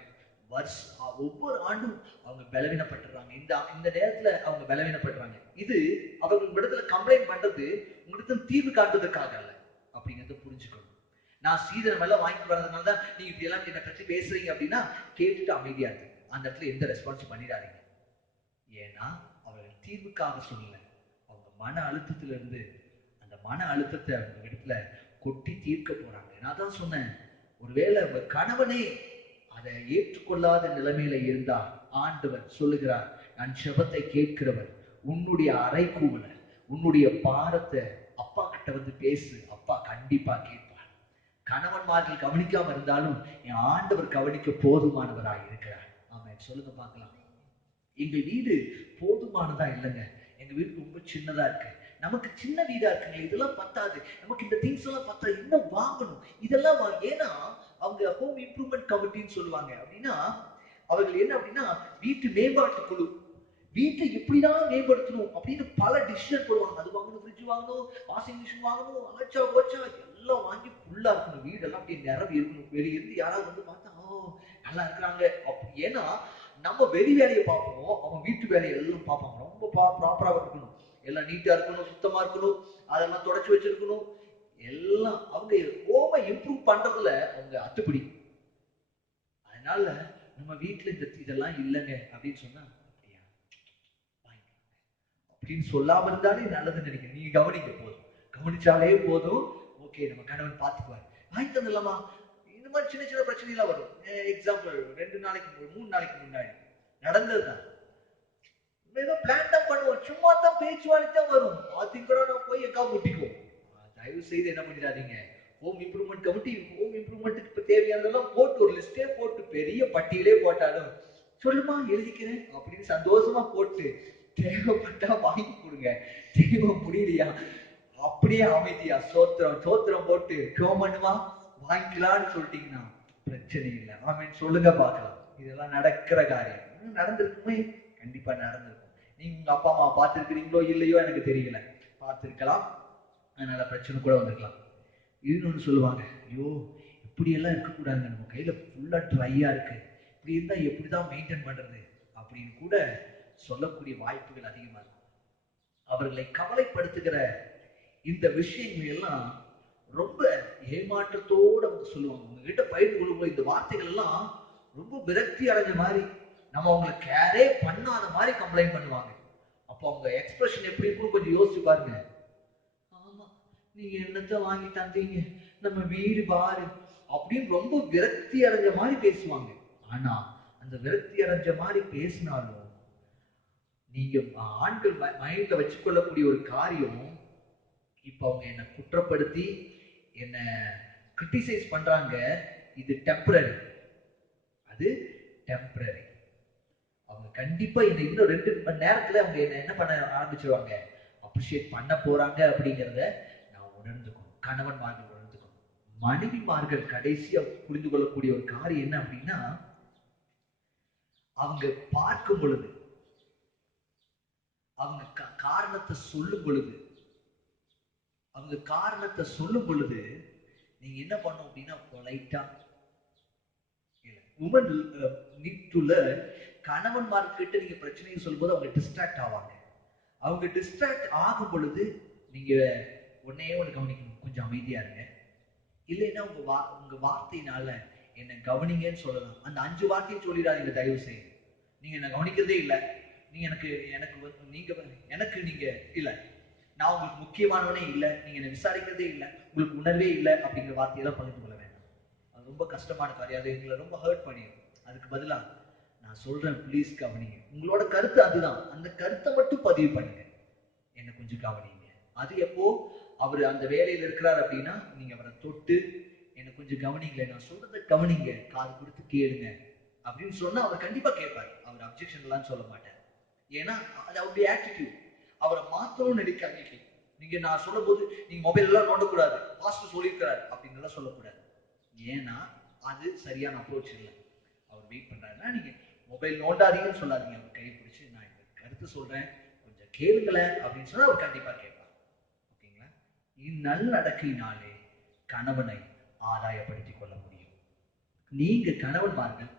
ஒவ்வொரு ஆண்டும் அவங்க பலவீனப்பட்டுறாங்க, இந்த நேரத்துல அவங்க பலவீனப்படுறாங்க. இது அவர்கள் இடத்துல கம்ப்ளைண்ட் பண்றது உங்களுக்கு தீர்வு காட்டுறதுக்காக அல்ல அப்படிங்கறத புரிஞ்சுக்கணும். நான் சீதனம் எல்லாம் வாங்கிட்டு வரதுனாலதான் நீங்க இப்படி எல்லாம் என்னை பற்றி பேசுறீங்க அப்படின்னா கேட்டுட்டு அமைதியா இருக்கு, அந்த இடத்துல எந்த ரெஸ்பான்ஸ் பண்ணிடாதீங்க. ஏன்னா அவர்கள் தீர்வுக்காக சொல்லல, அவங்க மன அழுத்தத்துல இருந்து அந்த மன அழுத்தத்தை அவங்க இடத்துல கொட்டி தீர்க்க போறாங்க. நான் தான் சொன்னேன், ஒருவேளை உங்க கணவனே அதை ஏற்றுக்கொள்ளாத நிலைமையில இருந்தா ஆண்டவர் சொல்லுகிறார், நான் செபத்தை கேட்கிறவர், உன்னுடைய அறைகூவல உன்னுடைய பாரத்தை அப்பா கிட்ட பேசு, அப்பா கண்டிப்பா கேட்பார். கணவன்மார்கள் கவனிக்காம இருந்தாலும் என் ஆண்டவர் கவனிக்க போதுமானவராய் இருக்கிறார். ஆமா, சொல்லுங்க பார்க்கலாம். எங்க வீடு போதுமானதா இல்லைங்க, எங்க வீடு ரொம்ப சின்னதா இருக்கு, நமக்கு சின்ன வீடா இருக்குங்களே, இதெல்லாம் பத்தாது, நமக்கு இந்த திங்ஸ் எல்லாம் பத்தாது, இன்னும் வாங்கணும், இதெல்லாம் ஏன்னா அவங்க ஹோம் இம்ப்ரூவ்மெண்ட் கமிட்டின்னு சொல்லுவாங்க. அப்படின்னா அவர்கள் என்ன அப்படின்னா வீட்டு மேம்பாட்டு குழு. வீட்டை எப்படிதான் மேம்படுத்தணும் அப்படின்னு பல டிசிஷன் போடுவாங்க. அது வாங்கணும், ஃப்ரிட்ஜ் வாங்கணும், வாஷிங் மிஷின் வாங்கணும், ஆச்சா போச்சா எல்லாம் வாங்கி ஃபுல்லா இருக்கணும், வீடெல்லாம் அப்படியே நிரம்பி இருக்கணும். வெளிய இருந்து யாராவது வந்து பார்த்தா நல்லா இருக்கிறாங்க அப்படி. ஏன்னா நம்ம வெளி வேலையை பார்ப்போம், அவங்க வீட்டு வேலையை எல்லாம் பார்ப்பாங்க. ரொம்ப ப்ராப்பரா இருக்கணும், எல்லாம் நீட்டா இருக்கணும், சுத்தமா இருக்கணும், அதெல்லாம் தொடச்சு வச்சிருக்கணும். எல்லாம் அவங்க ஹோமை இம்ப்ரூவ் பண்றதுல அவங்க அத்துப்படி. அதனால நம்ம வீட்டுல இதெல்லாம் இல்லைங்க அப்படின்னு சொன்னா, அப்படியா வாங்கிக்கலாம் அப்படின்னு சொல்லாம இருந்தாலே நல்லதுன்னு நினைக்கிறேன். நீங்க கவனிக்க போதும், கவனிச்சாலே போதும். ஓகே, நம்ம கணவன் பாத்துக்குவாரு, வாங்கி தந்துடலாமா. இந்த மாதிரி சின்ன சின்ன பிரச்சனை எல்லாம் வரும். எக்ஸாம்பிள் 3 நாளைக்கு முன்னாடி நடந்ததுதான். ஏதோ பிளான் தான் பண்ணுவோம், சும்மா தான் பேச்சுவார்த்தை தான் வரும். பாத்தீங்கன்னா நான் போய் எங்கா முட்டிக்குவோம். தயவு செய்து என்ன பண்ணிடாதீங்க, ஹோம் இம்ப்ரூவ்மெண்ட் கமிட்டி ஹோம் இம்ப்ரூவ்மெண்ட்டுக்கு இப்ப தேவையானதெல்லாம் போட்டு ஒரு லிஸ்டே போட்டு பெரிய பட்டியலே போட்டாலும் சொல்லுமா எழுதிக்கிறேன் அப்படின்னு சந்தோஷமா போட்டு தேவைப்பட்டா வாங்கி கொடுங்க. தேவை முடியலையா அப்படியே அமைதியா சோத்திரம் சோத்திரம் போட்டு பண்ணுவா வாங்கிக்கலான்னு சொல்லிட்டீங்கன்னா பிரச்சனை இல்லை. ஆமீன் சொல்லுங்க பார்க்கலாம். இதெல்லாம் நடக்கிற காரியம். நடந்திருக்குமே, கண்டிப்பா நடந்திருக்கும். நீங்க உங்க அப்பா அம்மா பார்த்திருக்கிறீங்களோ இல்லையோ எனக்கு தெரியல, பார்த்திருக்கலாம், அதனால பிரச்சனை கூட வந்திருக்கலாம். இன்னொன்னு சொல்லுவாங்க, ஐயோ இப்படி எல்லாம் இருக்கக்கூடாதுங்க, நம்ம கையில ஃபுல்லா ட்ரையா இருக்கு, இப்படி இருந்தா எப்படிதான் மெயின்டைன் பண்றது அப்படின்னு கூட சொல்லக்கூடிய வாய்ப்புகள் அதிகமா இருக்கும். அவர்களை கவலைப்படுத்துகிற இந்த விஷயங்கள் எல்லாம் ரொம்ப ஏமாற்றத்தோட அவங்க சொல்லுவாங்க. உங்ககிட்ட பயிர்ந்து கொள்ளும்போது இந்த வார்த்தைகள் எல்லாம் ரொம்ப விரக்தி அடைஞ்ச மாதிரி, நம்ம அவங்களை கேரே பண்ணாத மாதிரி கம்ப்ளைண்ட் பண்ணுவாங்க. அப்போ அவங்க எக்ஸ்பிரஷன் எப்படி இருக்குன்னு கொஞ்சம் யோசிச்சு பாருங்க. ஆமா, நீங்க என்னத்த வாங்கி தந்தீங்க, நம்ம வீடு பாரு அப்படின்னு ரொம்ப விரக்தி அடைஞ்ச மாதிரி பேசுவாங்க. ஆனா அந்த விரக்தி அடைஞ்ச மாதிரி பேசினாலும் நீங்க ஆண்கள் மைண்ட்ல வச்சுக்கொள்ளக்கூடிய ஒரு காரியம், இப்ப அவங்க என்ன குற்றப்படுத்தி என்ன கிரிட்டிசைஸ் பண்றாங்க, இது டெம்பரரி, அது டெம்பரரி. அவங்க கண்டிப்பா என்ன இன்னும் 2 மணி நேரத்துல அவங்க என்ன பண்ண ஆரம்பிச்சிருவாங்க, அப்ரிஷியேட் பண்ண போறாங்க அப்படிங்கிறத நான் உணர்ந்துக்கணும். கணவன்மார்கள் உணர்ந்துக்கணும். மனைவிமார்கள் கடைசியா புரிந்து கொள்ளக்கூடிய ஒரு காரியம் என்ன அப்படின்னா, அவங்க பார்க்கும் பொழுது, அவங்க காரணத்தை சொல்லும் பொழுது, அவங்க காரணத்தை சொல்லும் பொழுது நீங்க என்ன பண்ணும் அப்படின்னா பொலைட்டா இல்ல. Woman need to learn. கணவன்மார்கிட்ட நீங்க பிரச்சனையை சொல்லும்போது அவங்க டிஸ்ட்ராக்ட் ஆவாங்க. அவங்க டிஸ்ட்ராக்ட் ஆகும் பொழுது நீங்க ஒன்னே ஒண்ணு கவனிக்கணும், கொஞ்சம் அமைதியா இருங்க. இல்லைன்னா உங்க வார்த்தையினால என்ன கவனிங்கன்னு சொல்லலாம். அந்த 5 வார்த்தையும் சொல்லிடாதீங்க தயவு செய்து. நீங்க என்ன கவனிக்கிறதே இல்ல, நீங்க எனக்கு எனக்கு நீங்க எனக்கு நீங்க இல்ல, நான் உங்களுக்கு முக்கியமானவனே இல்ல, நீங்க என்ன விசாரிக்கிறதே இல்ல, உங்களுக்கு உணர்வே இல்ல அப்படிங்கிற வார்த்தையெல்லாம் பகிர்ந்து கொள்ள வேண்டாம். அது ரொம்ப கஷ்டமான காரியம், அது எங்களை ரொம்ப ஹர்ட் பண்ணிடும். அதுக்கு பதிலா நான் சொல்றேன் ப்ளீஸ் கவனிங்க, உங்களோட கருத்து அதுதான், அந்த கருத்தை மட்டும் பதிவு பண்ணுங்க, என்ன கொஞ்சம் கவனிங்க. அது எப்போ அவர் அந்த வேலையில இருக்கிறார் அப்படின்னா நீங்க அவரை தொட்டு என்ன கொஞ்சம் கவனிங்களேன், நான் சொல்றதை கவனிங்க, காது கொடுத்து கேளுங்க அப்படின்னு சொன்னா அவர் கண்டிப்பா கேட்பார். அவர் அப்ஜெக்ஷன் எல்லாம் சொல்ல மாட்டார். ஏன்னா அது அவருடைய ஆட்டிடியூட். அவரை மாத்தணும்னு நினைக்காதீங்க. நீங்க நான் சொல்லும் போது நீங்க மொபைல் எல்லாம் நோண்டக்கூடாது, பாஸ்டர் சொல்லியிருக்கிறார் அப்படின்னு எல்லாம் சொல்லக்கூடாது. ஏன்னா அது சரியான அப்ரோச் இல்லை. அவர் வெயிட் பண்றாருன்னா நீங்க மொபைல் நோண்டாதீங்கன்னு சொல்லாதீங்க. அவர் கையை பிடிச்சு நான் இந்த கருத்து சொல்றேன் கொஞ்சம் கேளுங்களேன் அப்படின்னு சொன்னா அவர் கண்டிப்பா கேட்பார். ஓகேங்களா? இந்நல்நடக்கையினாலே கணவனை ஆதாயப்படுத்திக் கொள்ள முடியும். நீங்க கணவன்மார்கள்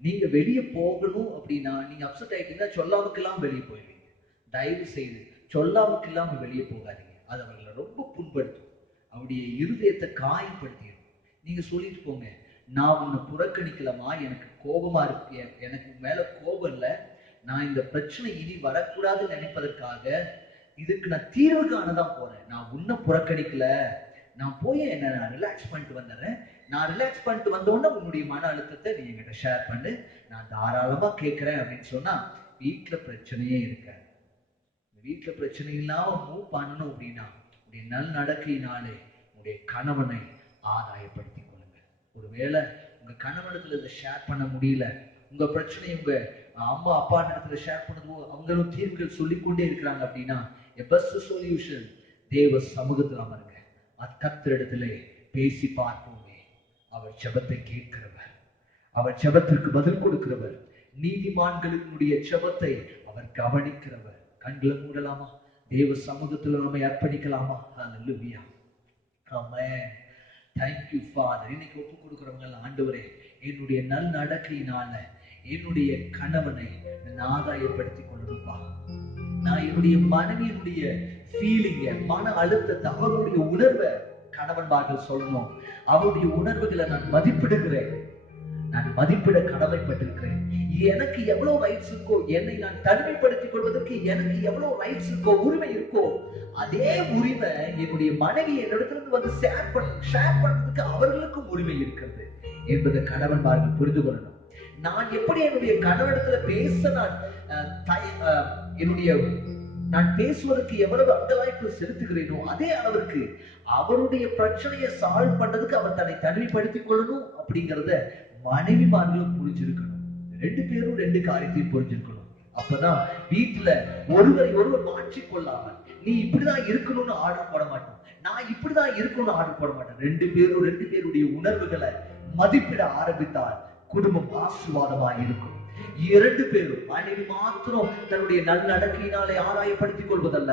நீங்க வெளியே போகணும் அப்படின்னா, நீங்க அப்செட் ஆயிட்டீங்கன்னா சொல்லாமக்கெல்லாம் வெளியே போயிடுவீங்க. தயவு செய்து சொல்லாமக்கெல்லாம் வெளியே போகாதீங்க. அது அவர்களை ரொம்ப புண்படுத்தும், அவருடைய இருதயத்தை காயப்படுத்திடும். நீங்க சொல்லிட்டு போங்க, நான் உன்னை புறக்கணிக்கலமா, எனக்கு கோபமா இருக்கு, எனக்கு மேல கோபம் இல்லை, நான் இந்த பிரச்சனை இனி வரக்கூடாதுன்னு நினைப்பதற்காக இதுக்கு நான் தீர்வு காணதான் போறேன். நான் உன்னை புறக்கணிக்கல, நான் போய் என்ன நான் ரிலாக்ஸ் பண்ணிட்டு வந்துடுறேன். நான் ரிலாக்ஸ் பண்ணிட்டு வந்தோடனே உன்னுடைய மன அழுத்தத்தை நீ என்கிட்ட ஷேர் பண்ணு, நான் தாராளமா கேட்கிறேன் அப்படின்னு சொன்னா வீட்டுல பிரச்சனையே இருக்காது. வீட்டுல பிரச்சனை இல்லாம மூவ் பண்ணணும் அப்படின்னா உடைய நல் நடக்கையினாலே உடைய கணவனை ஆதாயப்படுத்திக் கொள்ளுங்க. ஒருவேளை உங்க கணவனத்துல இதை ஷேர் பண்ண முடியல, உங்க பிரச்சனை உங்க அம்மா அப்பா இடத்துல ஷேர் பண்ணது அவங்களும் தீர்வுகள் சொல்லிக்கொண்டே இருக்கிறாங்க அப்படின்னா, a best solution தேவ சமூகத்தில் அமருங்க. கர்த்தரிடத்திலே பேசி பார்ப்போமே. அவர் ஜெபத்தை கேட்கிறவர், அவர் ஜெபத்திற்கு பதில் கொடுக்கிறவர், நீதிமான்களுடைய ஜெபத்தை அவர் கவனிக்கிறவர். கண்களை மூடலாமா? தேவ சமூகத்தில் நம்மை அர்ப்பணிக்கலாமா? ஹல்லேலூயா. ஆமென். Thank you Father. இன்னைக்கு ஒப்பு கொடுக்கிறவங்க ஆண்டவரே, என்னுடைய நல் நடக்கையினால என்னுடைய கணவனை நான் ஆதாயப்படுத்திக் கொள்ளணும்பா. நான் என்னுடைய மனைவியினுடைய ஃபீலிங்க, மன அழுத்தத்தை, அவருடைய உணர்வை கணவன்மார்கள் சொல்லணும். அவருடைய உணர்வுகளை நான் மதிப்பிடுகிறேன், நான் மதிப்பிட கடமைப்பட்டிருக்கிறேன். எனக்கு எவ்வளவு ரைட்ஸ் இருக்கோ, என்னை நான் தனிமைப்படுத்திக் கொள்வதற்கு எனக்கு எவ்வளவு ரைட்ஸ் இருக்கோ, உரிமை இருக்கோ, அதே உரிமை என்னுடைய மனைவி என்னிடத்திலிருந்து வந்து ஷேர் பண்றதுக்கு அவர்களுக்கும் உரிமை இருக்கிறது என்பதை கணவன்மார்கள் புரிந்து கொள்ளணும். நான் எப்படி என்னுடைய கணவனிடத்துல பேச நான் பேசுவதற்கு எவ்வளவு அங்கலாய்ப்பு செலுத்துகிறேனோ, அதே அளவிற்கு அவருடைய பிரச்சனையை சால்வ் பண்றதுக்கு அவர் தன்னை தனிமைப்படுத்திக் கொள்ளணும் அப்படிங்கிறத மனைவிமார்களும் புரிஞ்சிருக்கணும். ரெண்டு பேரும் ரெண்டு காரியத்தையும் புரிஞ்சிருக்கணும். அப்பதான் வீட்டுல ஒருவர் மாற்றிக் கொள்ளாமல், நீ இப்படிதான் இருக்கணும்னு ஆர்டர் போட மாட்டோம், நான் இப்படிதான் இருக்கணும்னு ஆர்டர் போட மாட்டேன். ரெண்டு பேருடைய உணர்வுகளை மதிப்பிட ஆரம்பித்தால் குடும்பம் ஆசீர்வாதமாக இருக்கும். இரண்டு பேரும், மனைவி மாத்திரம் தன்னுடைய நல்நடக்கையினாலே ஆதாயப்படுத்திக் கொள்வதல்ல,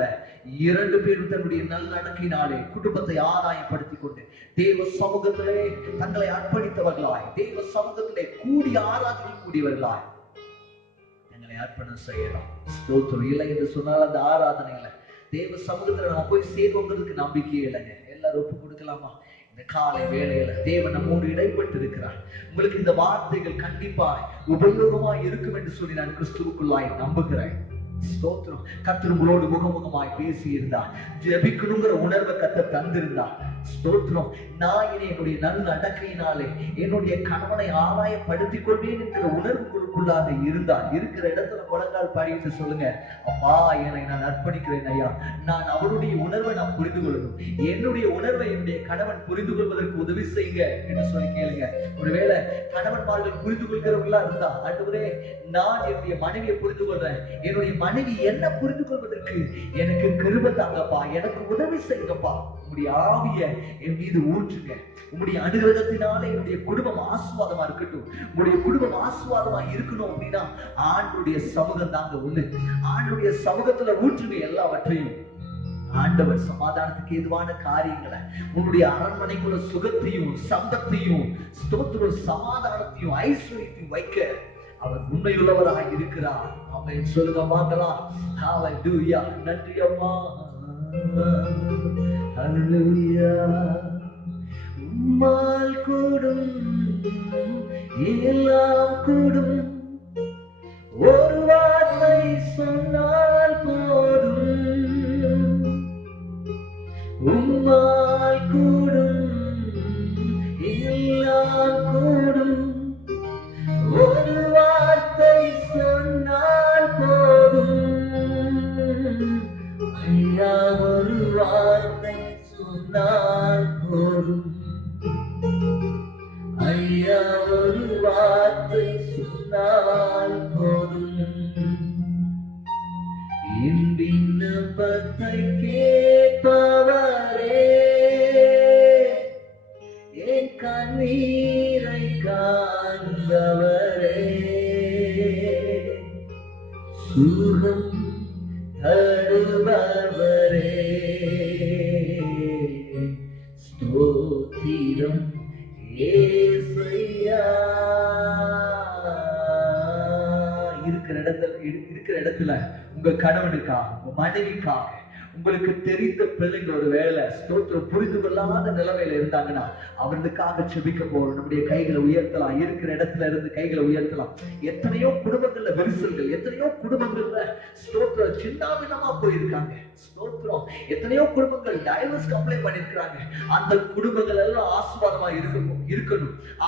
இரண்டு பேரும் தன்னுடைய நல்நடக்கையினாலே குடும்பத்தை ஆதாயப்படுத்திக் கொண்டு தேவ சமூகத்திலே தங்களை அர்ப்பணித்தவர்களாய், தேவ சமூகத்திலே கூடி ஆராதிக்கக்கூடியவர்களாய் தங்களை அர்ப்பணம் செய்யலாம். ஸ்தோத்திரம். இல்லை என்று சொன்னால் அந்த ஆராதனைகளை தேவ சமூகத்துல நம்ம போய் சேர்வோங்கிறதுக்கு நம்பிக்கையே இல்லைங்க. எல்லாரும் ஒப்பு கொடுக்கலாமா? இந்த காலை வேளையில தேவன் நம்மோடு இடைப்பட்டு இருக்கிறார். உங்களுக்கு இந்த வார்த்தைகள் கண்டிப்பாய் உபயோகமாய் இருக்கும் என்று சொல்லி நான் கிறிஸ்துவுக்குள்ளாய் நம்புகிறேன். ஸ்தோத்திரம். கர்த்தர் உங்களோடு முகமுகமாய் பேசி இருந்தார், ஜெபிக்கணுங்கிற உணர்வை கர்த்தர் தந்திருந்தார். ஸ்தோத்திரம். நான் இனி என்னுடைய நல்ல அடக்கையினாலே என்னுடைய கணவனை ஆதாயப்படுத்திக் கொள்வேன் என்கிற உணர்வுக்குள்ளாக இருந்தால், இருக்கிற இடத்துல முழங்கால் பாடிட்டு சொல்லுங்க, அப்பா என்னை நான் அர்ப்பணிக்கிறேன் ஐயா, நான் அவருடைய உணர்வை நான் புரிந்து கொள்ளணும், என்னுடைய உணர்வை என்னுடைய கணவன் புரிந்து கொள்வதற்கு உதவி செய்யுங்க என்று சொல்லி கேளுங்க. ஒருவேளை கணவன்மார்கள் புரிந்து கொள்கிறவர்களா இருந்தா, ஆண்டவரே நான் என்னுடைய மனைவியை புரிந்து கொள்றேன், என்னுடைய மனைவி என்ன புரிந்து கொள்வதற்கு எனக்கு கிருபை தாங்கப்பா, எனக்கு உதவி செய்யுங்கப்பா, உங்களுடைய ஆவிய என் மீது ஊற்றுங்க, உங்களுடைய அனுகிரகத்தினாலே என்னுடைய குடும்பம் ஆசீர்வாதமா இருக்கட்டும். உங்களுடைய குடும்பம் ஆசீர்வாதமா இருக்கணும் அப்படின்னா ஆண்டவருடைய சமூகம் தாங்க ஒண்ணு. ஆண்டவருடைய சமூகத்துல ஊற்றுங்க எல்லாவற்றையும். ஆண்டவர் சமாதானத்துக்கு ஏதுவான காரியங்களை, உன்னுடைய அரண்மனைக்குள்ள சுகத்தையும் சம்பத்தையும் ஸ்தோத்திரம் சமாதானத்தையும் ஐஸ்வர்யத்தையும் வைக்க அவர் உண்மையுள்ளவராக இருக்கிறார். ஆமென். சொல்லுங்க பார்க்கலாம். ஹல்லேலூயா. நன்றி அம்மா. ஹல்லேலூயா. உம்மால் கூடும் எல்லாம் கூடும், ஒரு வார்த்தை சொன்னால் போதும். உம்மால் கூடும் எல்லாம் கூடும், ஒரு வார்த்தை சொன்னால் போதும். ஐயா ஒரு வார்த்தை சொன்னால் போதும், ஐயா ஒரு வார்த்தை சொன்னால் போதும். என் விண்ணப்பத்தை கேட்பவரே, என் கண்ணீரை காண்பவரே, சுகம் தருபவரே, ஸ்தோத்திரம் ஏசையா. இருக்கிற இடத்துல உங்க கணவனுக்காக, உங்க மனைவிக்காக, உங்களுக்கு தெரிந்த பிள்ளைங்களோட வேலை ஸ்தோத்திரம் புரிந்து கொள்ளாத நிலைமையில இருந்தாங்கன்னா அவர்களுக்காக செபிக்க போறோம். நம்முடைய கைகளை உயர்த்தலாம். இருக்கிற இடத்துல இருந்து கைகளை உயர்த்தலாம். எத்தனையோ குடும்பங்கள்ல விரிசல்கள், எத்தனையோ குடும்பங்கள்ல ஸ்தோத்திரம் சின்னாபின்னமா போயிருக்காங்க. ஸ்தோத்திரம். எத்தனையோ குடும்பங்கள் டைவர்ஸ் கம்ப்ளைண்ட் பண்ணிருக்கிறாங்க. அந்த குடும்பங்கள் எல்லாம் ஆசீர்வாதமா இருக்கணும்.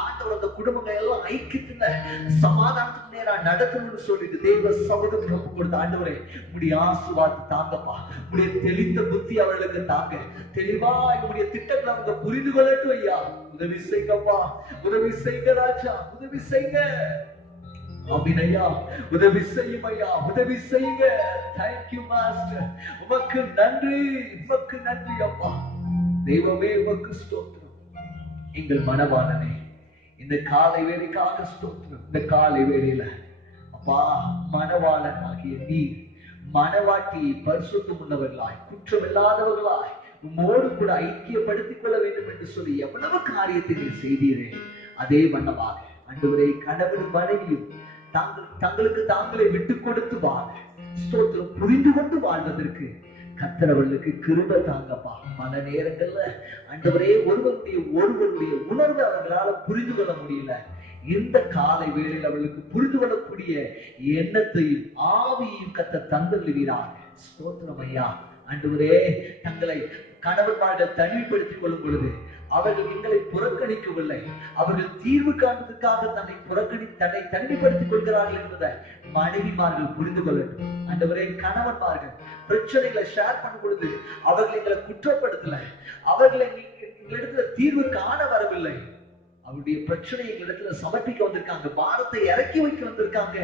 ஆண்டவர் அந்த குடும்பங்கள் எல்லாம் ஐக்கியத்துல சமாதானத்துக்கு நேரா நடக்கணும்னு சொல்லிட்டு தேவ சமூகத்துக்கு ஒப்பு கொடுத்த ஆண்டவரே உங்களுடைய ஆசீர்வாதத்தை தாங்கப்பா, உங்களுடைய தெளிந்த புத்தி அவர்களுக்கு தாங்க, தெளிவா உங்களுடைய திட்டங்களை அவங்க புரிந்து கொள்ளட்டும் ஐயா. உதவி செய்யுங்கப்பா, உதவி செய்யுங்க ராஜா, உதவி செய்யுங்க. அபிநயா உதவி செய்யும் ஐயா, உதவி செய்யுங்க. Thank you master. உமக்கு நன்றி, உமக்கு நன்றி அப்பா. தெய்வமே உமக்கு ஸ்தோத்திரம். எங்கள் மனவாளனே, இந்த காலை வேளைக்காக ஸ்தோத்திரம். இந்த காலை வேளையில அப்பா, மனவாளன் ஆகிய நீர் மனவாட்டியை பரிசுத்தம் உள்ளவர்களாய், குற்றமில்லாதவர்களாய் உம்மோடு கூட ஐக்கியப்படுத்திக் கொள்ள வேண்டும் என்று சொல்லி எவ்வளவு காரியத்தை நீர் செய்தீரே, அதே வண்ணமாக ஆண்டவரே, கணவன் மனைவியும் தங்களுக்கு தாங்களே விட்டுக் கொடுத்து வாழ, ஸ்தோத்திரம், புரிந்து கொண்டு வாழ்வதற்கு கர்த்தரவர்களுக்கு கிருபை தாங்கப்பா. பல நேரங்கள்ல ஆண்டவரே, ஒருவருடைய உணர்வை அவர்களால புரிந்து கொள்ள முடியல. இந்த காலை வேளையில் அவர்களுக்கு புரிந்து கொள்ளக்கூடிய எண்ணத்தையும் ஆவியையும் கர்த்தர் தந்தருளுவீராக. ஸ்தோத்திரம் ஐயா. ஆண்டவரே, தங்களை கணவன்மார்கள் தனிமைப்படுத்திக் கொள்ளும் பொழுது அவர்கள் எங்களை புறக்கணிக்கவில்லை, அவர்கள் தீர்வு காண்பதற்காக தன்னை தனிமைப்படுத்திக் கொள்கிறார்கள் என்பதை மனைவிமார்கள் புரிந்து கொள்ளட்டும். ஆண்டவரே, கணவன்மார்கள் பிரச்சனைகளை ஷேர் பண்ணும் பொழுது அவர்கள் எங்களை குற்றப்படுத்தல, அவர்களை எங்களிடத்துல தீர்வு காண வரவில்லை, அவருடைய பிரச்சனை எங்களிடத்துல சமர்ப்பிக்க வந்திருக்காங்க, பாரத்தை இறக்கி வைக்க வந்திருக்காங்க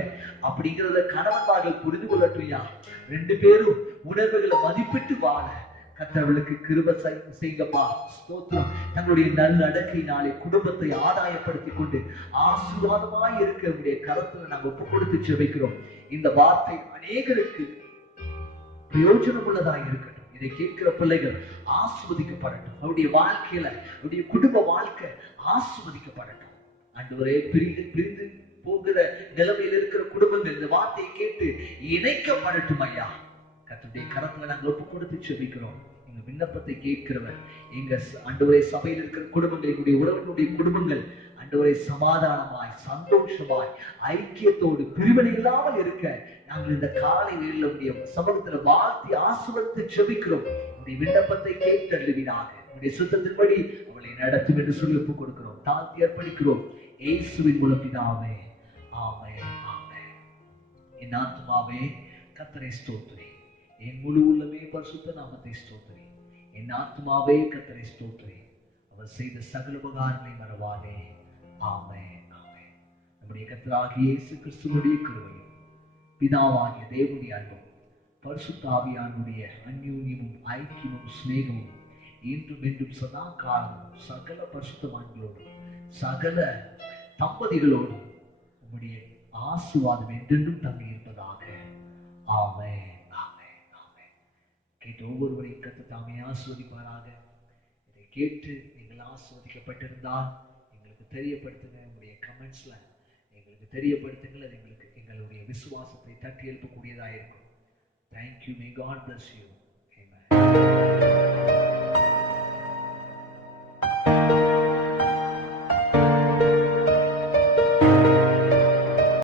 அப்படிங்கிறத கணவன்மார்கள் புரிந்து கொள்ளட்டும். ரெண்டு பேரும் உணர்வுகளை மதிப்பிட்டு வாழ கர்த்தர்களுக்கு கிருபை செய்யுங்கப்பா. ஸ்தோத்திரம். தங்களுடைய நல்லடக்கையினாலே குடும்பத்தை ஆதாயப்படுத்திக் கொண்டு ஆசீர்வாதமாய் இருக்க உடைய கரத்துல நாங்கள் ஒப்பு கொடுத்து ஜெபிக்கிறோம். இந்த வார்த்தை அநேகருக்கு பிரயோஜனம் உள்ளதாக இருக்கட்டும். இதை கேட்கிற பிள்ளைகள் ஆஸ்வதிக்கப்படட்டும். அவருடைய வாழ்க்கையில, அவருடைய குடும்ப வாழ்க்கை ஆஸ்வதிக்கப்படட்டும். ஆண்டவரே, பிரிந்து போகிற நிலைமையில் இருக்கிற குடும்பங்கள் இந்த வார்த்தையை கேட்டு இணைக்கப்படட்டும் ஐயா. கர்த்தருடைய கரத்துல நாங்கள் ஒப்பு கொடுத்து ஜெபிக்கிறோம். எங்க விண்ணப்பத்தை கேட்கிறவர், எங்க ஆண்டவரே சபையில் இருக்கிற குடும்பங்கள், எங்களுடைய உறவினுடைய குடும்பங்கள் ஆண்டவரே சமாதானமாய், சந்தோஷமாய், ஐக்கியத்தோடு, பிரிவினை இல்லாமல் இருக்க நாங்கள் இந்த காலை வேளையில சமூகத்துல வாழ்த்தி ஆசீர்வதித்து ஜெபிக்கிறோம். உங்களுடைய விண்ணப்பத்தை கேட்டருளுவீராக. உங்களுடைய சுத்தத்தின்படி அவளை நடத்தும் என்று சொல்லி ஒப்பு கொடுக்கிறோம், தாழ்த்தி அர்ப்பணிக்கிறோம். இயேசுவின் மூலம் பிதாவே, ஆமென், ஆமென். என் ஆத்துமாவே கர்த்தரை ஸ்தோத்திரி, என் முழு உள்ளமே பரிசுத்த நாமத்தை ஸ்தோத்திரி. என் ஆத்துமாவே கர்த்தரை ஸ்தோத்திரி, அவர் செய்த சகல உபகாரங்களை மறவாதே. ஆமென், ஆமென். நம்முடைய கர்த்தராகிய இயேசு கிறிஸ்துவினுடைய கிருபையும் பிதாவாகிய தேவனுடைய அன்பும் பரிசுத்த ஆவியானவருடைய அந்யோன்யமும் ஐக்கியமும் சிநேகமும் இன்றும் என்றும் சதா காலமும் சகல பரிசுத்தவான்களோடும் சகல தம்பதிகளோடும் உம்முடைய ஆசீர்வாதம் என்றென்றும் தங்கி இருப்பதாக. ஆமென், ஆமென், ஆமென். கேட்ட ஒவ்வொருவரையும் கர்த்தர் தாமே ஆசீர்வதிப்பாராக. இதை கேட்டு நீங்கள் ஆசீர்வதிக்கப்பட்டிருந்தால் எங்களுக்கு தெரியப்படுத்துங்க. உங்களுடைய கமெண்ட்ஸ்ல எங்களுக்கு தெரியப்படுத்துங்கள். அது எங்களுடைய விசுவாசத்தை தட்டி எழுப்பக்கூடியதாக இருக்கும். Thank you. May God bless you.